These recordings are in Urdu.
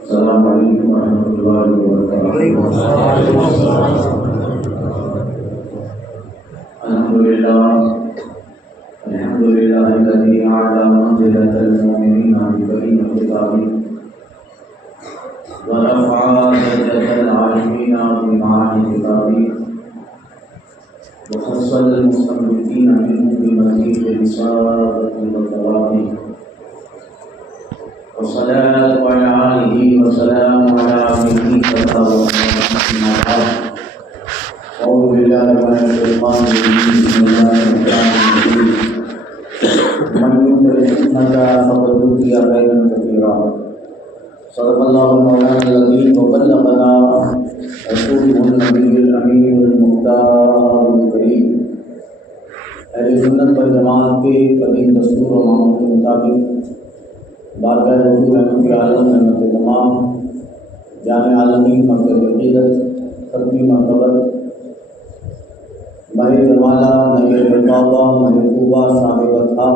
السلام علیکم ورحمۃ اللہ وبرکاتہ۔ الحمد للہ الذی اعلی منزلۃ المؤمنین بکریم کتابہ ورفع درجۃ العالمین بمعانی کتابہ وخص المستنبطین منہ بمزید رسالۃ وثواب والصلاة على آله وسلام على عبده وصحبه أعوذ بالله من الشيطان الرجيم بسم الله الرحمن الرحيم من يطع الحكمة فقد أوتي خيرا كثيرا صدق الله مولانا العظيم وبلغنا رسوله النبي الأمين المختار الكريم۔ اہل سنت والجماعت کے قدیم دستور و معمول کے مطابق بارگاہ حضور رحمت عالم رحمت تمام جامع عالمین مکتب عقیدت ختمی مرتبت ماہ جمالہ نیر القعبہ ماہ طوبہ صاحب تھا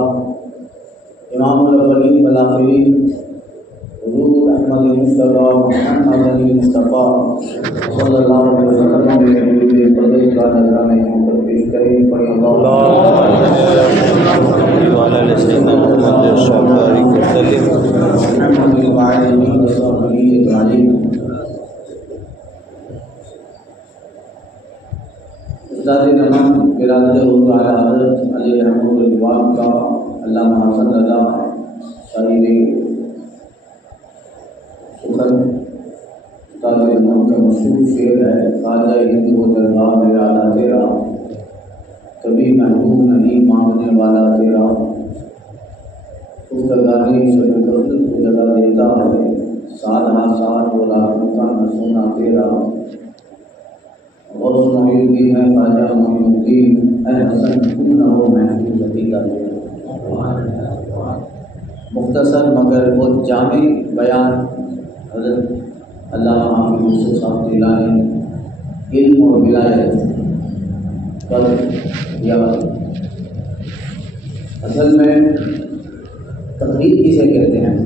امام الاولین والآخرین حضور احمد مصطفیٰ محمد علی مصطفیٰ صلی اللہ علیہ وسلم کے فضل کا نذرانہ محبت پیش کریں۔ پڑھیں اللہ وعلى سيدنا محمد الشافعي وسلم محمد وعلى آله وصحبه أجمعين۔ استاد نمن برادر حضور اعلیٰ حضرت علی رحمۃ اللہ کا علامہ حسن رضا شاعر سخن استاد نمن کا مشہور شعر ہے، خواجہ ہند و درگاہ میرا آلہ تیرا، کبھی محبوب نہیں مانگنے والا تیرا، پختگانی شب فضل کو جگہ دیتا ہے، سال ہا سال وہ راتوں کا نہ سونا تیرا، غوث محی الدین ہے خواجہ محی الدین، اے حسن تم نہ ہو محبوب عقیدہ تیرا۔ مختصر مگر بہت جامع بیان حضرت علامہ حافظ یوسف صاحب جیلانی علم اور ولایت پر یا اصل میں تقریر کسے کہتے ہیں؟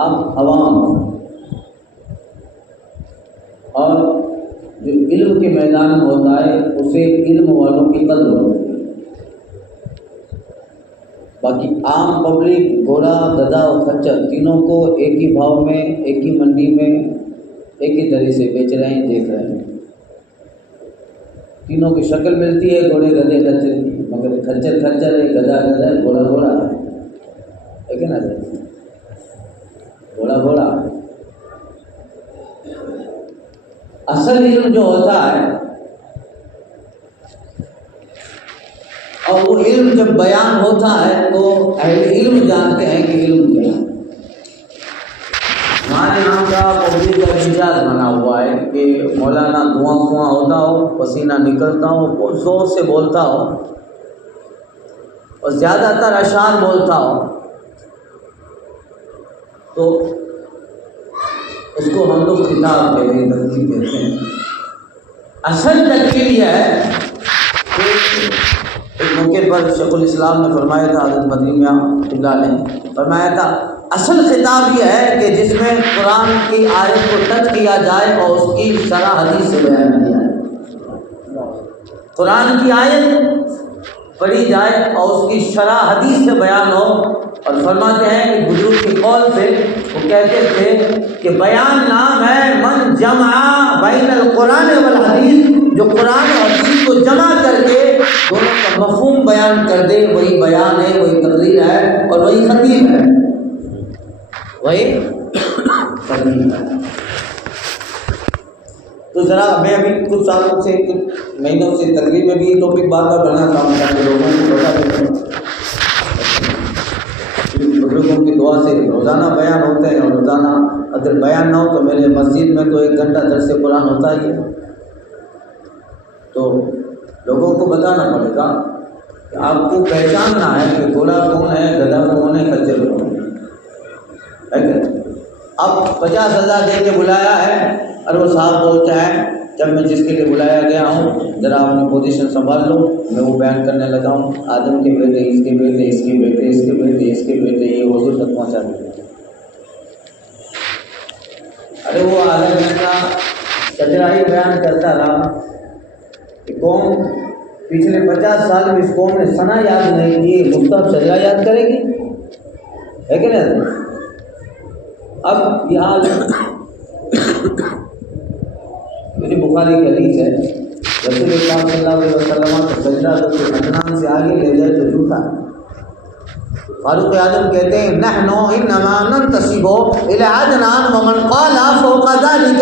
آپ عوام اور جو علم کے میدان میں ہوتا ہے اسے علم والوں کی قدر ہوتی ہے، باقی عام پبلک گھوڑا گدھا اور خچر تینوں کو ایک ہی بھاؤ میں ایک ہی منڈی میں ایک ہی طرح سے بیچ رہے ہیں، دیکھ رہے ہیں، تینوں کی شکل ملتی ہے گھوڑے گدھے خچر کی، مگر خچر خچر ہے، گدھا گدھا ہے، گھوڑا گھوڑا ہے کہ نا؟ گھوڑا گھوڑا۔ اصل علم جو ہوتا ہے اور وہ علم جب بیان ہوتا ہے تو اہل علم جانتے ہیں کہ علم کیا ہے۔ ہمارے یہاں کا پبلک کا مزاج بنا ہوا ہے کہ مولانا دھواں دھواں ہوتا ہو، پسینہ نکلتا ہو، بہت زور سے بولتا ہو اور زیادہ تر اشعار بولتا ہو تو اس کو ہم لوگ خطاب کہتے ہیں، تقریر کہتے ہیں۔ اصل تقریر یہ ہے کہ ایک موقع پر شیخ الاسلام نے فرمایا تھا، حضرت مدنی میاں اللہ نے فرمایا تھا، اصل خطاب یہ ہے کہ جس میں قرآن کی آیت کو ٹچ کیا جائے اور اس کی شرح حدیث سے بیان کیا جائے۔ قرآن کی آیت پڑھی جائے اور اس کی شرح حدیث سے بیان ہو، اور فرماتے ہیں کہ بزرگ کے قول سے وہ کہتے تھے کہ بیان نام ہے من جمع بین القرآن والحدیث، جو قرآن اور حدیث کو جمع کر کے دونوں کا مفہوم بیان کر دے، وہی بیان ہے، وہی تقریر ہے اور وہی خطیب ہے، وہی خطیب ہے۔ تو ذرا میں ابھی کچھ سالوں سے کچھ مہینوں سے تقریر میں بھی ٹاپک بار بار بڑھنا چاہوں گا کہ لوگوں کو بتا دیں، بزرگوں کی دعا سے روزانہ بیان ہوتے ہیں، اور روزانہ اگر بیان نہ ہو تو میرے مسجد میں تو 1 گھنٹہ درس قرآن ہوتا ہی ہے، تو لوگوں کو بتانا پڑے گا کہ آپ کو پہچاننا ہے کہ گھوڑا کون ہے، گدھا کون ہے، خچر کون ہے۔ اب 50,000 دے کے بلایا ہے اور وہ صاحب بولتے ہیں جب میں جس کے لیے بلایا گیا ہوں ذرا اپنی پوزیشن سنبھال لو، میں وہ بیان کرنے لگا ہوں، آدم کے بیٹے، اس کے بیٹے، اس کے بیٹے، اس کے بیٹے، اس کے بیٹے، یہ حضور تک پہنچا دیا۔ ارے وہ آدم کا شجرہ ہی بیان کرتا رہا کہ قوم پچھلے 50 سال میں اس قوم نے ثنا یاد نہیں کی، مستقبل شجرہ یاد کرے گی، ہے کہ نہیں؟ اب یہ حال میری بخاری کی حدیث ہے، رسول اللہ صلی اللہ علیہ وسلم کا سجدہ تو عدنان سے آگے لے جائے تو جھوٹا۔ فاروق اعظم کہتے ہیں نحن انما ننتسب الى عدنان ومن قال فوق ذلك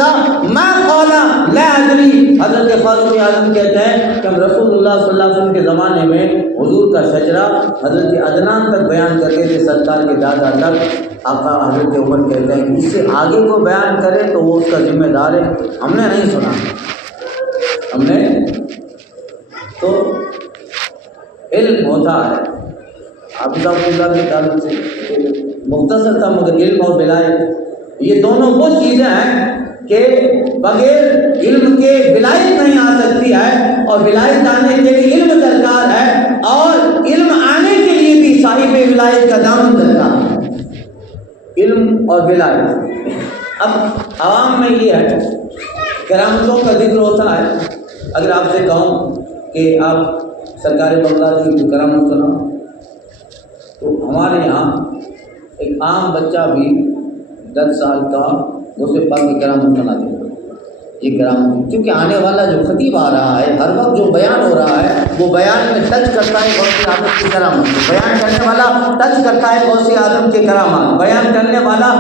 ما قال لا ادري۔ حضرت فاروق اعظم کہتے ہیں کہ ہم رسول اللہ صلی اللہ علیہ وسلم کے زمانے میں حضور کا شجرہ حضرت عدنان تک بیان کرتے تھے، سرکار کے دادا تک۔ آقا حضرت عمر کہتے ہیں کہ اس سے آگے کو بیان کرے تو وہ اس کا ذمہ دار ہے، ہم نے نہیں سنا، ہم نے تو علم ہوتا ہے حافظ اللہ کے تعلق سے مختصر تھا، مگر علم اور ولایت یہ دونوں وہ چیزیں ہیں کہ بغیر علم کے ولایت نہیں آ سکتی ہے، اور ولایت آنے کے لیے علم درکار ہے، اور علم آنے کے لیے بھی صاحب ولایت کا دامن درکار ہے، علم اور ولایت۔ اب عوام میں یہ ہے کرامتوں کا ذکر ہوتا ہے، اگر آپ سے کہوں کہ آپ سرکار بغداد کی کرامت سنو تو ہمارے یہاں ایک عام بچہ بھی 10 سال کا غوث پاک کی کرامت سنا دے گا۔ یہ کرامت کیونکہ آنے والا جو خطیب آ رہا ہے، ہر وقت جو بیان ہو رہا ہے وہ بیان میں ٹچ کرتا ہے غوث اعظم کی کرامت، بیان کرنے والا ٹچ کرتا ہے غوث اعظم کی کرامت، بیان کرنے والا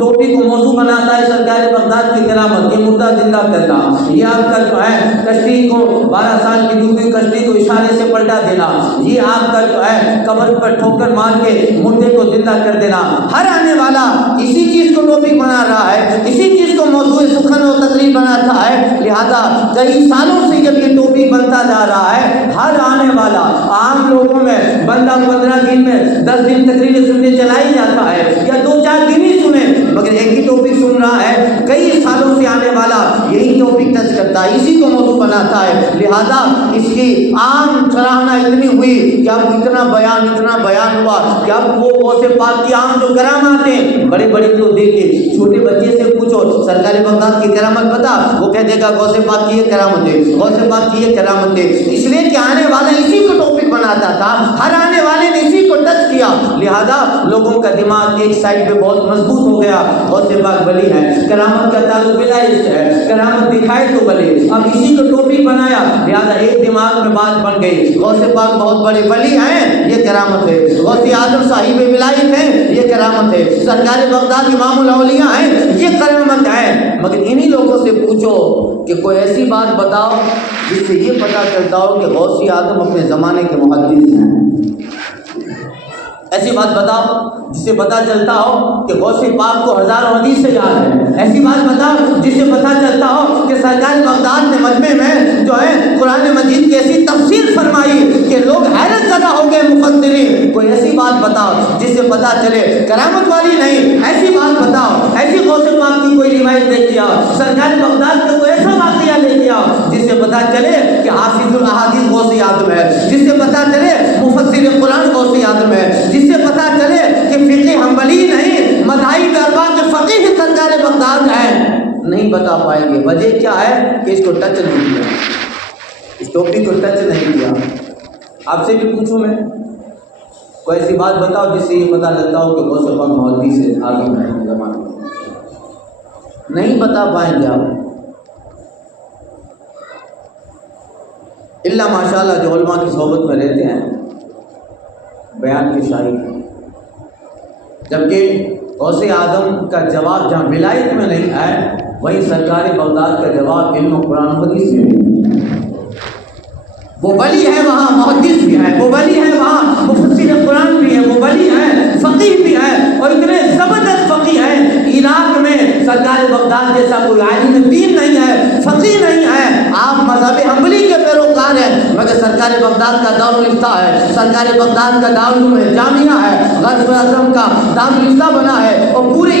ٹوپی کو موضوع بناتا ہے سرکار بغداد کی کرامت، یہ مردہ زندہ کرنا، یہ آپ کا جو ہے کشتی کو 12 سال کی ڈوبی کشتی کو اشارے سے پلٹا دینا، یہ آپ کا جو ہے قبر پر ٹھوکر مار کے مردے کو زندہ کر دینا۔ ہر آنے والا اسی چیز کو ٹاپک بنا رہا ہے، اسی چیز کو موضوع سخن و تقریر بناتا ہے، لہذا کئی سالوں سے جب یہ ٹاپک بنتا جا رہا ہے، ہر آنے والا عام لوگوں میں بندہ 15 دن میں 10 دن تقریریں سننے چلائی جاتا ہے، یا 2-4 دن ہی سنے، مگر ایک ہی ٹاپک سن رہا ہے، کئی سالوں سے آنے والا یہی ٹاپک ٹچ کرتا ہے، اسی کو موضوع بناتا ہے، لہذا اس کی عام سراہنا اتنی ہوئی کہ اب اتنا بیان ہوا کہ اب وہ غوث پاک کی عام جو کرامات ہیں، بڑے بڑے تو دیکھیے، چھوٹے بچے سے پوچھو سرکار بغداد کی کرامت بتا، وہ کہہ دے گا غوث پاک کی یہ کرامت ہے، غوث پاک کی یہ کرامت ہے، اس لیے کہ آنے والا اسی کو ٹاپک بناتا تھا، ہر آنے والے نے اسی کو ٹچ کیا، لہذا لوگوں کا دماغ ایک سائڈ پہ بہت مضبوط ہو گیا، غوث پاک ولی ہے، کرامت کا تعلق ولایت سے ہے، کرامت دکھائے تو ولی، اب اسی کو ٹاپک بنایا، لہذا ایک دماغ میں بات بن گئی، غوث پاک بہت بڑے ولی ہیں، یہ کرامت ہے، غوث اعظم صاحب ولایت ہیں، یہ کرامت ہے، سرکار بغداد امام الاولیاء ہیں، یہ کرامت ہے، مگر انہی لوگوں سے پوچھو کہ کوئی ایسی بات بتاؤ جس سے یہ پتہ چلتا ہو کہ غوث اعظم اپنے زمانے کے محدث ہیں، ایسی بات بتاؤ جس سے پتہ چلتا ہو کہ غوث پاک کو ہزاروں حدیث سے یاد ہے، ایسی بات بتاؤ جس سے پتہ چلتا ہو کہ سرکار بغداد نے مجمع میں جو ہے قرآن مجید کی ایسی تفسیر فرمائی کہ لوگ حیرت زدہ ہو گئے مفسرین، کوئی ایسی بات بتاؤ جس سے پتہ چلے کرامت والی نہیں، ایسی بات بتاؤ، ایسی غوث پاک کی کوئی روایت لے کے آؤ، سرکار بغداد کا کوئی ایسا واقعہ لے کے آؤ جس سے پتہ چلے کہ حافظ الاحادیث غوث اعظم ہے، جس سے پتہ چلے مفسر قرآن غوث اعظم ہے، جس سے پتہ چلے کہ فقہ حنبلی نہیں مذاہب اربعہ کے فقیہ سرکار بغداد ہیں، نہیں بتا پائیں گے۔ وجہ کیا ہے کہ اس کو ٹچ نہیں کیا، اس ٹاپک کو ٹچ نہیں کیا۔ آپ سے بھی پوچھوں میں کوئی ایسی بات بتاؤ جس سے یہ پتہ لگتا ہو کہ غوث پاک محدث سے عالم ہے زمانے میں، نہیں بتا پائیں گے آپ، اللہ ماشاءاللہ جو علماء کی صحبت میں رہتے ہیں بیان کے شاہد، جبکہ غوث اعظم کا جواب جہاں ولایت میں نہیں ہے وہیں سرکار بغداد کا جواب علم و قرآن حدیث میں نہیں ہے۔ وہ ولی ہے وہاں محدث بھی ہے، وہ ولی ہے وہاں مفسر قرآن بھی ہے، وہ ولی ہے فقیہ بھی ہے، اور اتنے زبردست فقیہ ہیں عراق میں سرکار بغداد جیسا کوئی عالم دین نہیں ہے، فقیہ نہیں ہے، آپ مذہب حنبلی کے پیروکار ہیں، مگر سرکار بغداد کا دارالفتہ ہے، سرکار بغداد کا دارالعلوم جامعہ ہے، غوث اعظم کا دارالفتہ بنا ہے، اور پورے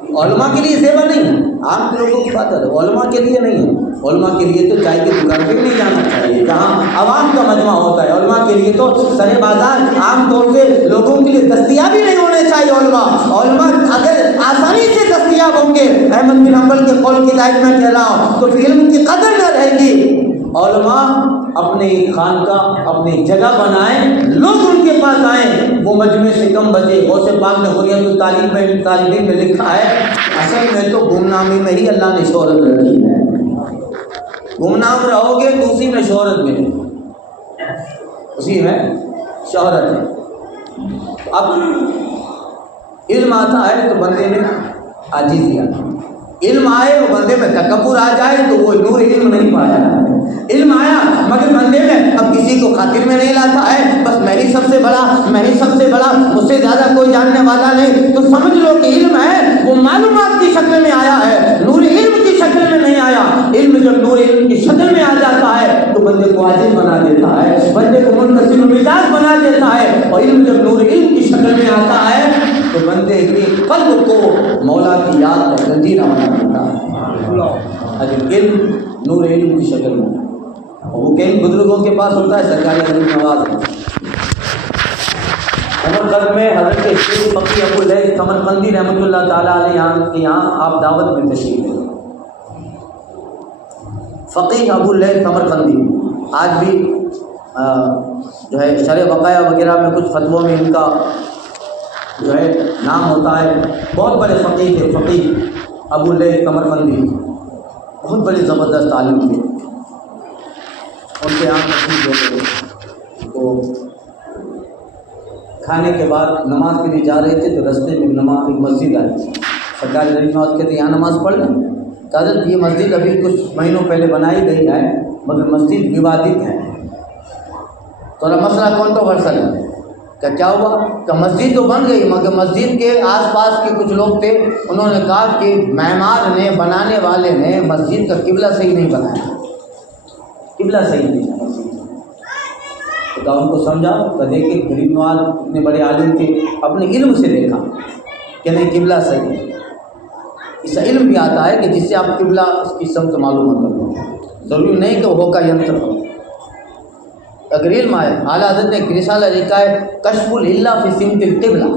علماء کے لیے زیور نہیں ہے، عام لوگوں کی بات ہے، علماء کے لیے نہیں ہے۔ علماء کے لیے تو چائے کی دکان پہ نہیں جانا چاہیے جہاں عوام کا مجمع ہوتا ہے۔ علماء کے لیے تو سر بازار عام طور سے لوگوں کے لیے دستیاب ہی نہیں ہونے چاہیے۔ علماء اگر آسانی سے دستیاب ہوں گے، احمد بن حنبل کے قول کی ہدایت میں کہہ رہا ہوں، تو پھر علم کی قدر نہ رہے گی۔ علماء اپنے خانقاہ اپنی جگہ بنائیں، لوگ ان کے پاس آئیں، وہ مجمع سے کم بچے۔ غوث پاک نے حریت الطالبین میں لکھا ہے، اصل میں تو گمنامی میں ہی اللہ نے شہرت رکھی ہے۔ گمنام رہو گے تو اسی میں شہرت ملے، اسی میں شہرت ہے۔ اب علم آتا ہے تو بندے میں عاجزی آتی ہے، علم آئے وہ بندے میں تکبر آ جائے تو وہ نور علم نہیں پایا۔ علم آیا مگر بندے میں اب کسی کو خاطر میں نہیں لاتا ہے، بس میں ہی سب سے بڑا، میں ہی سب سے بڑا، مجھ سے زیادہ کوئی جاننے والا نہیں، تو سمجھ لو کہ علم ہے وہ معلومات کی شکل میں آیا ہے، نور علم کی شکل میں نہیں آیا۔ علم جب نور علم کی شکل میں آ جاتا ہے تو بندے کو عاجز بنا دیتا ہے، بندے کو منتسب مزاج بنا دیتا ہے، اور علم جب نور علم کی شکل میں آتا ہے تو بندے کے قلب کو مولا کی یاد کا جزیرہ بنا دیتا ہے۔ اگر علم نور علم کی شکل میں، وہ کئی بزرگوں کے پاس ہوتا ہے، سرکاری غریب نواز عمر قرن میں حضرت شیخ فقی ابو اللیث سمرقندی رحمۃ اللہ تعالیٰ علیہ کے یہاں آپ دعوت میں تشریف لے۔ فقی ابو اللیث سمرقندی آج بھی جو ہے شرح بقایا وغیرہ میں کچھ فتووں میں ان کا جو ہے نام ہوتا ہے۔ بہت بڑے فقی تھے، فقی ابو اللیث سمرقندی، بہت بڑے زبردست عالم تھے۔ ان کے یہاں تشریف لے گئے تو کھانے کے بعد نماز کے لیے جا رہے تھے تو رستے میں نماز ایک مسجد آئی، سرکاری غریب نواز کہتے ہیں یہاں نماز پڑھ لیں۔ حضرت یہ مسجد ابھی کچھ مہینوں پہلے بنائی گئی ہے مگر مسجد ووادت ہے، تھوڑا مسئلہ کنٹروورسل ہے۔ کیا ہوا کہ مسجد تو بن گئی مگر مسجد کے آس پاس کے کچھ لوگ تھے، انہوں نے کہا کہ معمار نے، بنانے والے نے مسجد کا قبلہ صحیح نہیں بنایا، قبلہ صحیح نہیں ہے مسجد۔ تو ان کو سمجھا تو دیکھے غریب نواز اتنے بڑے عالم تھے، اپنے علم سے دیکھا کہ نہیں قبلہ صحیح ہے۔ اس علم بھی آتا ہے کہ جس سے آپ قبلہ اس کی سمت معلوم کر لو، ضروری نہیں کہ وہ کا ینتر ہو۔ اگر علم آئے، اعلیٰ حضرت نے ایک رسالہ لکھا ہے کشف العلہ فی سمت القبلہ،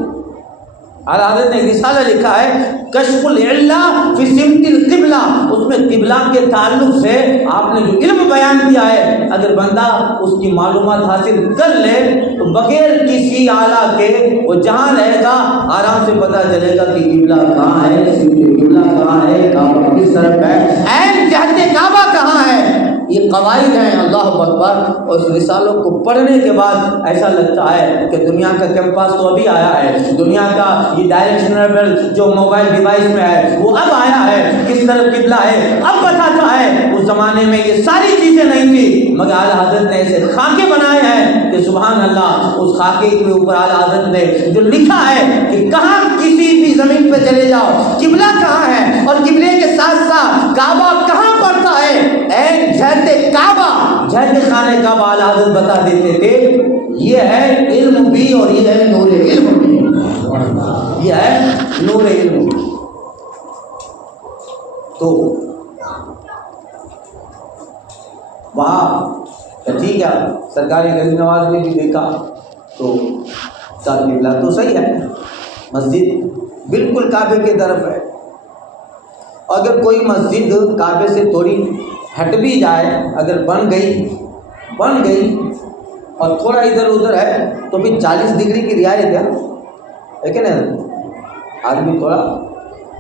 اعلیٰ حضرت نے ایک رسالہ لکھا ہے کشف العلہ فی سمت القبلہ، اس میں قبلہ کے تعلق سے آپ نے جو علم بیان کیا ہے، اگر بندہ اس کی معلومات حاصل کر لے تو بغیر کسی اعلیٰ کے وہ جہاں رہے گا آرام سے پتہ چلے گا کہ قبلہ کہاں ہے، سمت قبلہ کہاں ہے، کعبہ کس طرف ہے، عین جہت کعبہ کہاں ہے۔ یہ قواعد ہیں، اللہ اکبر۔ اور اس رسالوں کو پڑھنے کے بعد ایسا لگتا ہے کہ دنیا کا کیمپس تو ابھی آیا ہے، دنیا کا یہ ڈائریکشنل جو موبائل ڈیوائس میں ہے وہ اب آیا ہے، کس طرف قبلہ ہے اب بتاتا ہے۔ اس زمانے میں یہ ساری چیزیں نہیں تھی مگر اعلیٰ حضرت نے ایسے خاکے بنائے ہیں کہ سبحان اللہ، اس خاکے کے اوپر اعلیٰ حضرت نے جو لکھا ہے کہ کہاں کسی بھی زمین پہ چلے جاؤ قبلہ کہاں ہے، اور قبلے کے ساتھ ساتھ کعبہ کہاں پڑتا ہے، اے جہت کعبہ، جہت خانہ کعبہ اعلیٰ حضرت بتا دیتے تھے۔ یہ ہے علم بھی اور یہ ہے نور علم بھی، یہ ہے نور علم بھی۔ تو وہاں ٹھیک ہے، سرکاری غریب نواز نے بھی دیکھا تو قبلہ تو صحیح ہے، مسجد بالکل کعبے کی طرف ہے۔ اگر کوئی مسجد کعبے سے تھوڑی ہٹ بھی جائے، اگر بن گئی اور تھوڑا ادھر ادھر ہے تو پھر 40 ڈگری کی رعایت ہے کہ نہیں، آدمی تھوڑا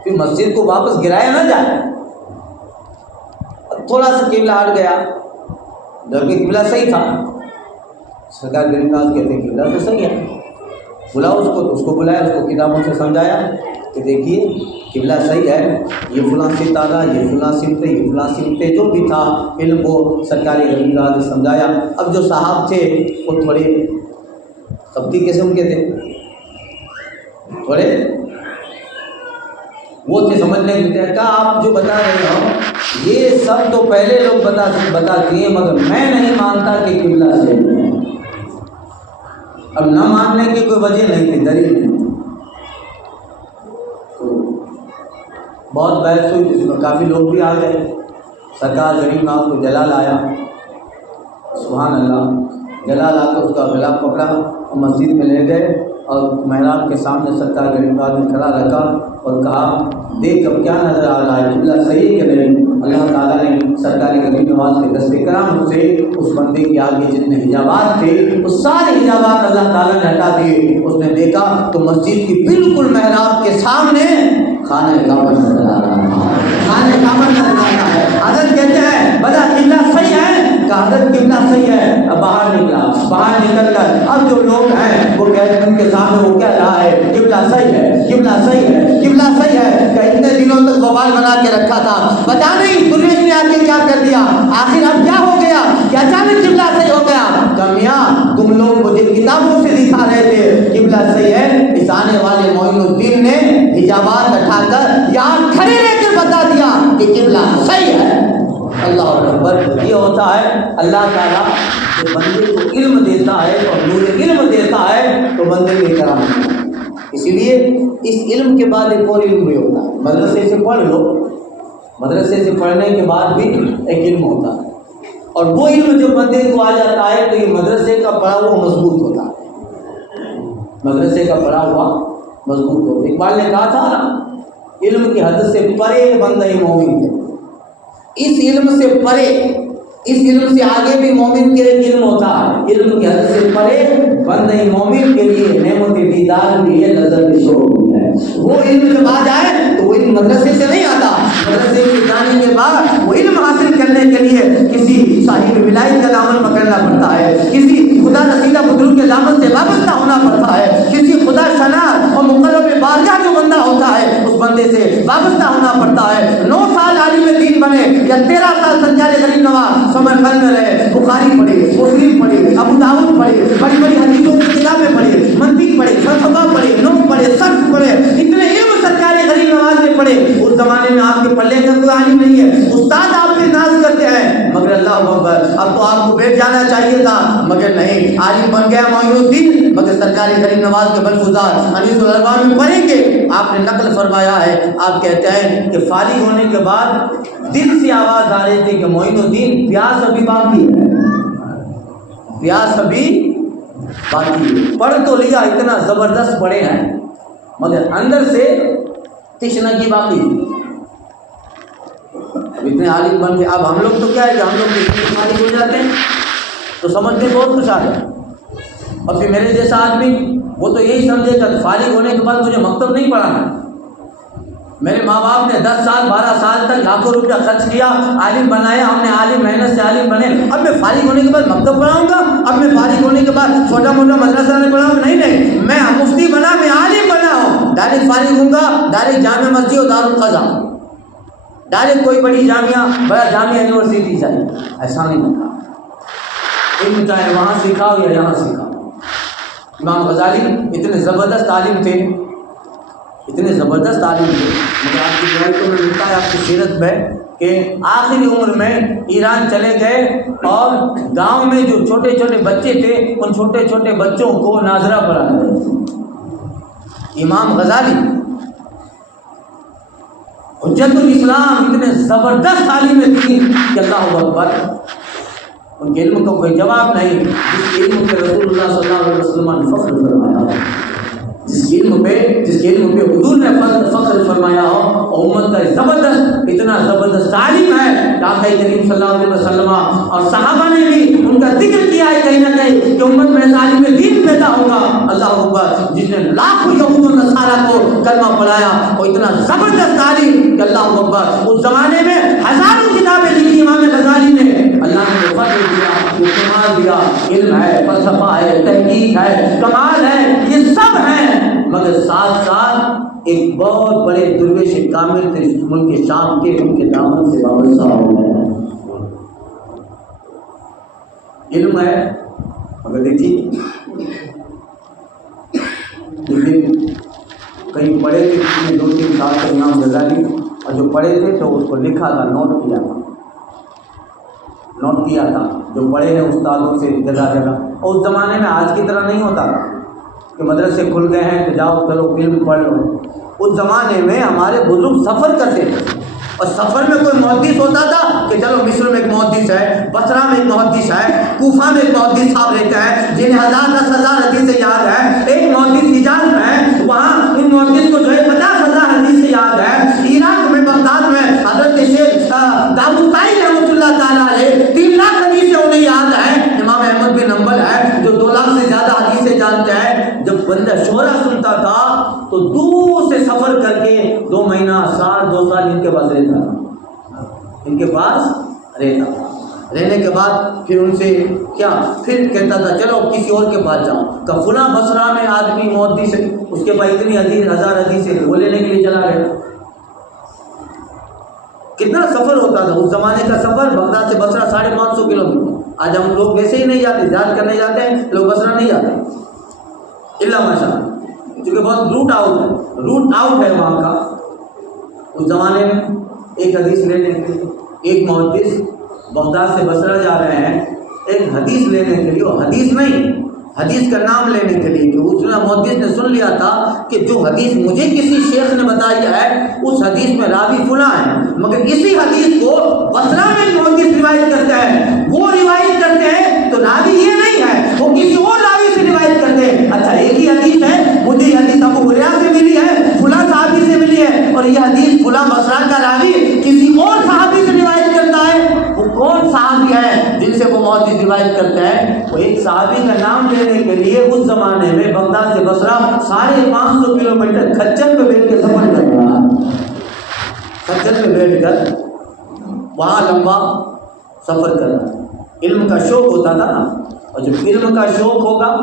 پھر مسجد کو واپس گرایا نہ جائے، تھوڑا سا قبلہ ہٹ گیا جبکہ قبلہ صحیح تھا، سرکار غریب نواز کہتے ہیں قبلہ تو صحیح ہے، بلاؤ اس کو، تو اس کو بلایا، اس کو کتابوں سے سمجھایا کہ دیکھیے قبلہ صحیح ہے، یہ فلاں ستارہ، یہ فلاں سمت، یہ فلاں سمت، جو بھی تھا علم کو سرکاری غریب نواز نے سمجھایا۔ اب جو صاحب تھے وہ تھوڑے سبتی قسم کے تھے، تھوڑے وہ تھے سمجھنے کے تھے، کہا آپ جو بتا رہے ہو یہ سب تو پہلے لوگ بتاتے ہیں مگر میں نہیں مانتا کہ قبلہ صحیح ہے۔ اب نہ ماننے کی کوئی وجہ نہیں تھی، دلیل نہیں۔ بہت بحث ہوئی، جس میں کافی لوگ بھی آ گئے. سرکار غریب نواز کو جلا لایا، سبحان اللہ، جلا لا کر اس کا گلا پکڑا اور مسجد میں لے گئے اور محراب کے سامنے سرکار غریب نواز نے کھڑا رکھا اور کہا دیکھ اب کیا نظر آ رہا ہے، قبلہ صحیح کہ نہیں. اللہ تعالیٰ نے سرکار غریب نواز کے دست کرام سے اس بندے کے آگے جتنے حجابات تھے وہ سارے حجابات اللہ تعالیٰ نے ہٹا دیے. اس نے دیکھا تو مسجد کی بالکل محراب کے سامنے خانہ کعبہ نظر آ رہا ہے، خانہ کعبہ نظر آ رہا ہے. حضرت کہتے ہیں بڑا قبلہ صحیح ہے، کہا حضرت قبلہ صحیح ہے. اب باہر نکلا، باہر نکل کر اب جو لوگ ہیں وہ کہتے ہیں ان کے سامنے وہ کہہ رہا ہے قبلہ صحیح ہے، قبلہ صحیح ہے، قبلہ صحیح ہے. کہ اتنے دنوں تک بوال بنا کے رکھا تھا، پتا نہیں دنیا نے آ کے کیا کر دیا، آخر اب کیا ہو گیا کہ اچانک قبلہ صحیح ہو گیا. کمیاں تم لوگ مجھے کتابوں سے دکھا رہے تھے قبلہ صحیح ہے، اس آنے والے معین الدین نے حجابات اٹھا کر یہاں کھڑے رہ کر بتا دیا کہ قبلہ صحیح ہے. اللہ اکبر. یہ ہوتا ہے اللہ تعالیٰ جو بندے کو علم دیتا ہے اور نور علم دیتا ہے تو بندے کے کرام ہوتا ہے. اسی لیے اس علم کے بعد ایک اور علم بھی ہوتا ہے. مدرسے سے پڑھ لو، مدرسے سے پڑھنے کے بعد بھی ایک علم ہوتا ہے، اور وہ علم جو بندے کو آ جاتا ہے تو یہ مدرسے کا پڑھا ہوا مضبوط ہوتا ہے. مدرسے کا پڑھا ہوا مضبوط ہوتا ہے. اقبال نے کہا تھا نا علم کی حد سے پرے بندہ مومن ہے. اس علم سے پرے، اس علم سے آگے بھی مومن کے لیے علم ہوتا ہے. علم کی حد سے پرے بندہ مومن کے لیے نعمت دیدار بھی ہے، نظر شوق بھی ہے. وہ علم جب آ جائے تو وہ علم مدرسے سے نہیں آتا. مدرسے سے جانے کے بعد وہ علم حاصل کرنے کے لیے کسی صاحب ولایت کا دامن پکڑنا پڑتا ہے، کسی خدا رسیدہ بزرگ کے دامن سے وابستہ ہونا پڑتا ہے، کسی خدا شناس اور مقرب بارگاہ جو بندہ ہوتا ہے اس بندے سے وابستہ ہونا پڑتا ہے. 9 سال عالم دین بنے یا 13 سال سرکار غریب نواز سمرقند میں رہے، بخاری پڑھے، مسلم پڑھے، ابو داؤد پڑھے، بڑی بڑی حدیثوں کی کتابیں پڑھے، منطق پڑھے، فلسفہ پڑھے، نحو پڑھے، صرف پڑھے، اتنے علم سرکار غریب نواز نے پڑھے. اس زمانے میں آپ کے پلے کا کوئی عالم نہیں ہے، استاد آپ کے ناز کرتے ہیں، مگر اللہ اکبر اب تو آپ کو بیٹھ جانا چاہیے تھا، مگر نہیں، عالم بن گیا معین الدین. مگر سرکار غریب نواز کے بلگزار حدیث الاربعہ میں پڑھیں گے آپ نے نقل فرمایا ہے، آپ کہتے ہیں کہ فارغ ہونے کے بعد دل سے آواز آ رہی تھی کہ معین الدین پیاس ابھی باقی ہے، پیاس ابھی باقی ہے. پڑھ تو لیا، اتنا زبردست پڑھے ہیں مگر اندر سے تشنگی باقی. اب اتنے عالم بن کے اب ہم لوگ تو کیا ہے کہ ہم لوگ فارغ ہو جاتے ہیں تو سمجھتے بہت کچھ آ جائے، اور پھر میرے جیسا آدمی وہ تو یہی سمجھے گا فارغ ہونے کے بعد مجھے مکتب نہیں پڑھانا. میرے ماں باپ نے 10 سال 12 سال تک لاکھوں روپیہ خرچ کیا، عالم بنایا، ہم نے عالم محنت سے عالم بنے، اب میں فارغ ہونے کے بعد مکتب پڑھاؤں گا، اب میں فارغ ہونے کے بعد چھوٹا موٹا مدرسہ نہیں پڑھاؤں گا. نہیں، میں مفتی بنا، میں عالم بنا ہوں، ڈائریکٹ فارغ ہوں گا، ڈائریکٹ جامع مسجد اور دارالقضا، ڈائریکٹ کوئی بڑی جامعہ، بڑا جامعہ یونیورسٹی جائے. ایسا نہیں ہوتا. علم چاہے وہاں سکھاؤ یا یہاں سکھاؤ. امام غزالی اتنے زبردست عالم تھے، اتنے زبردست عالم تھے، مگر آپ کی روایتوں میں ملتا ہے آپ کی سیرت میں کہ آخری عمر میں ایران چلے گئے اور گاؤں میں جو چھوٹے چھوٹے بچے تھے ان چھوٹے چھوٹے بچوں کو ناظرہ پڑھا رہے تھے. امام غزالی حجت الاسلام اتنے زبردست عالم تھے کہ اللہ اکبر، ان کے علم کا کوئی جواب نہیں. جس علم پہ رسول اللہ صلی اللہ علیہ وسلم نے فخر فرمایا ہو، جس علم پہ حضور نے فخر فرمایا ہو، اور امت کا زبردست اتنا زبردست عالم ہے کہ آقا کریم صلی اللہ علیہ وسلم اور صحابہ نے بھی ان کا ذکر کیا ہے کہیں نہ کہیں کہ امت میں عالم دین پیدا ہوگا. اللہ اکبر، جس نے لاکھوں یہود و نصارہ کو کلمہ پڑھایا، وہ اتنا زبردست عالم کہ اللہ اکبر اس زمانے میں ہزاروں کتابیں لکھی امام غزالی نے. اللہ نے فضل دیا، کمال دیا، علم ہے، فلسفہ ہے، تحقیق ہے، کمال ہے، یہ سب ہے، مگر ساتھ ساتھ ایک بہت بڑے درویش کامل تھے ملک شام کے، ان کے دامن سے وابستہ ہو گئے ہیں. علم ہے مگر دیکھیے لیکن کہیں پڑھے تھے 2-3 سال تک امام غزالی، اور جو پڑھے تھے تو اس کو لکھا تھا، نوٹ کیا تھا جو پڑھے ہیں استادوں سے جگہ جگہ. اور اس زمانے میں آج کی طرح نہیں ہوتا تھا. کہ مدرسے کھل گئے ہیں تو جاؤ چلو علم پڑھ لو. اس زمانے میں ہمارے بزرگ سفر کرتے تھے اور سفر میں کوئی محدث ہوتا تھا کہ چلو مصر میں ایک محدث ہے, بصرہ میں ایک محدث ہے, کوفہ میں ایک محدث صاحب رہتا ہے جنہیں 1000 حدیثیں یاد ہے. ایک محدث حجاز میں ہے, وہاں ان محدث کو جو ہے 50,000 حدیثیں یاد ہے. عراق میں بغداد میں حضرت شیخ داؤد طائی رحمۃ اللہ تعالیٰ علیہ 3 لاکھ حدیثیں انہیں یاد ہے. امام احمد بن حنبل ہے جو 2 لاکھ سے زیادہ حدیثیں جانتے ہیں. جب بندہ شعرا سنتا تھا تو دور سے سفر کر کے 2 مہینہ سال 2 سال ان کے پاس رہتا تھا, ان کے پاس رہتا تھا. رہنے کے بعد پھر ان سے کیا, پھر کہتا تھا چلو کسی اور کے پاس جاؤں. کہ فلاں بصرہ میں آدمی محدث ہے, اس کے پاس اتنی 1000 حدیثیں وہ لینے کے لیے چلا گیا. کتنا سفر ہوتا تھا اس زمانے کا. سفر بغداد سے بصرہ 550 کلومیٹر. آج ہم لوگ ویسے ہی نہیں جاتے, زیارت کرنے جاتے ہیں لوگ, بصرہ نہیں جاتے الا ماشاء اللہ, کیونکہ بہت روٹ آؤٹ ہے وہاں کا. اس زمانے میں ایک حدیث لینے کے لیے ایک محدث بغداد سے بصرہ جا رہے ہیں ایک حدیث لینے کے لیے, اور حدیث نہیں, حدیث کا نام لینے کے لیے. کہ اس محدث نے سن لیا تھا کہ جو حدیث مجھے کسی شیخ نے بتائی ہے اس حدیث میں راوی فلاں ہے, مگر اسی حدیث کو بصرہ میں محدث روایت کرتا ہے, وہ روایت کرتے ہیں تو راوی یہ نہیں ہے, وہ کسی اور راوی سے روایت کرتے ہیں. اچھا ایک ہی حدیث ہے, مجھے یہ حدیث ابو ہریرہ سے ملی ہے, فلاں صحابی سے ملی ہے, اور یہ حدیث فلاں بصرہ کا راوی کسی اور صحابی سے روایت کرتا ہے. وہ کون صحابی ہے جن سے وہ محدث روایت کرتا ہے؟ وہ ایک صحابی کا نام لینے کے لیے اس زمانے میں بغداد سے بصرہ 550 کلومیٹر کھچر پہ بیٹھ کے سفر کر رہا ہے. کھچر پہ بیٹھ کر وہاں لمبا سفر کر رہا ہے. علم کا شوق ہوتا تھا نا, اور جب علم کا شوق ہوگا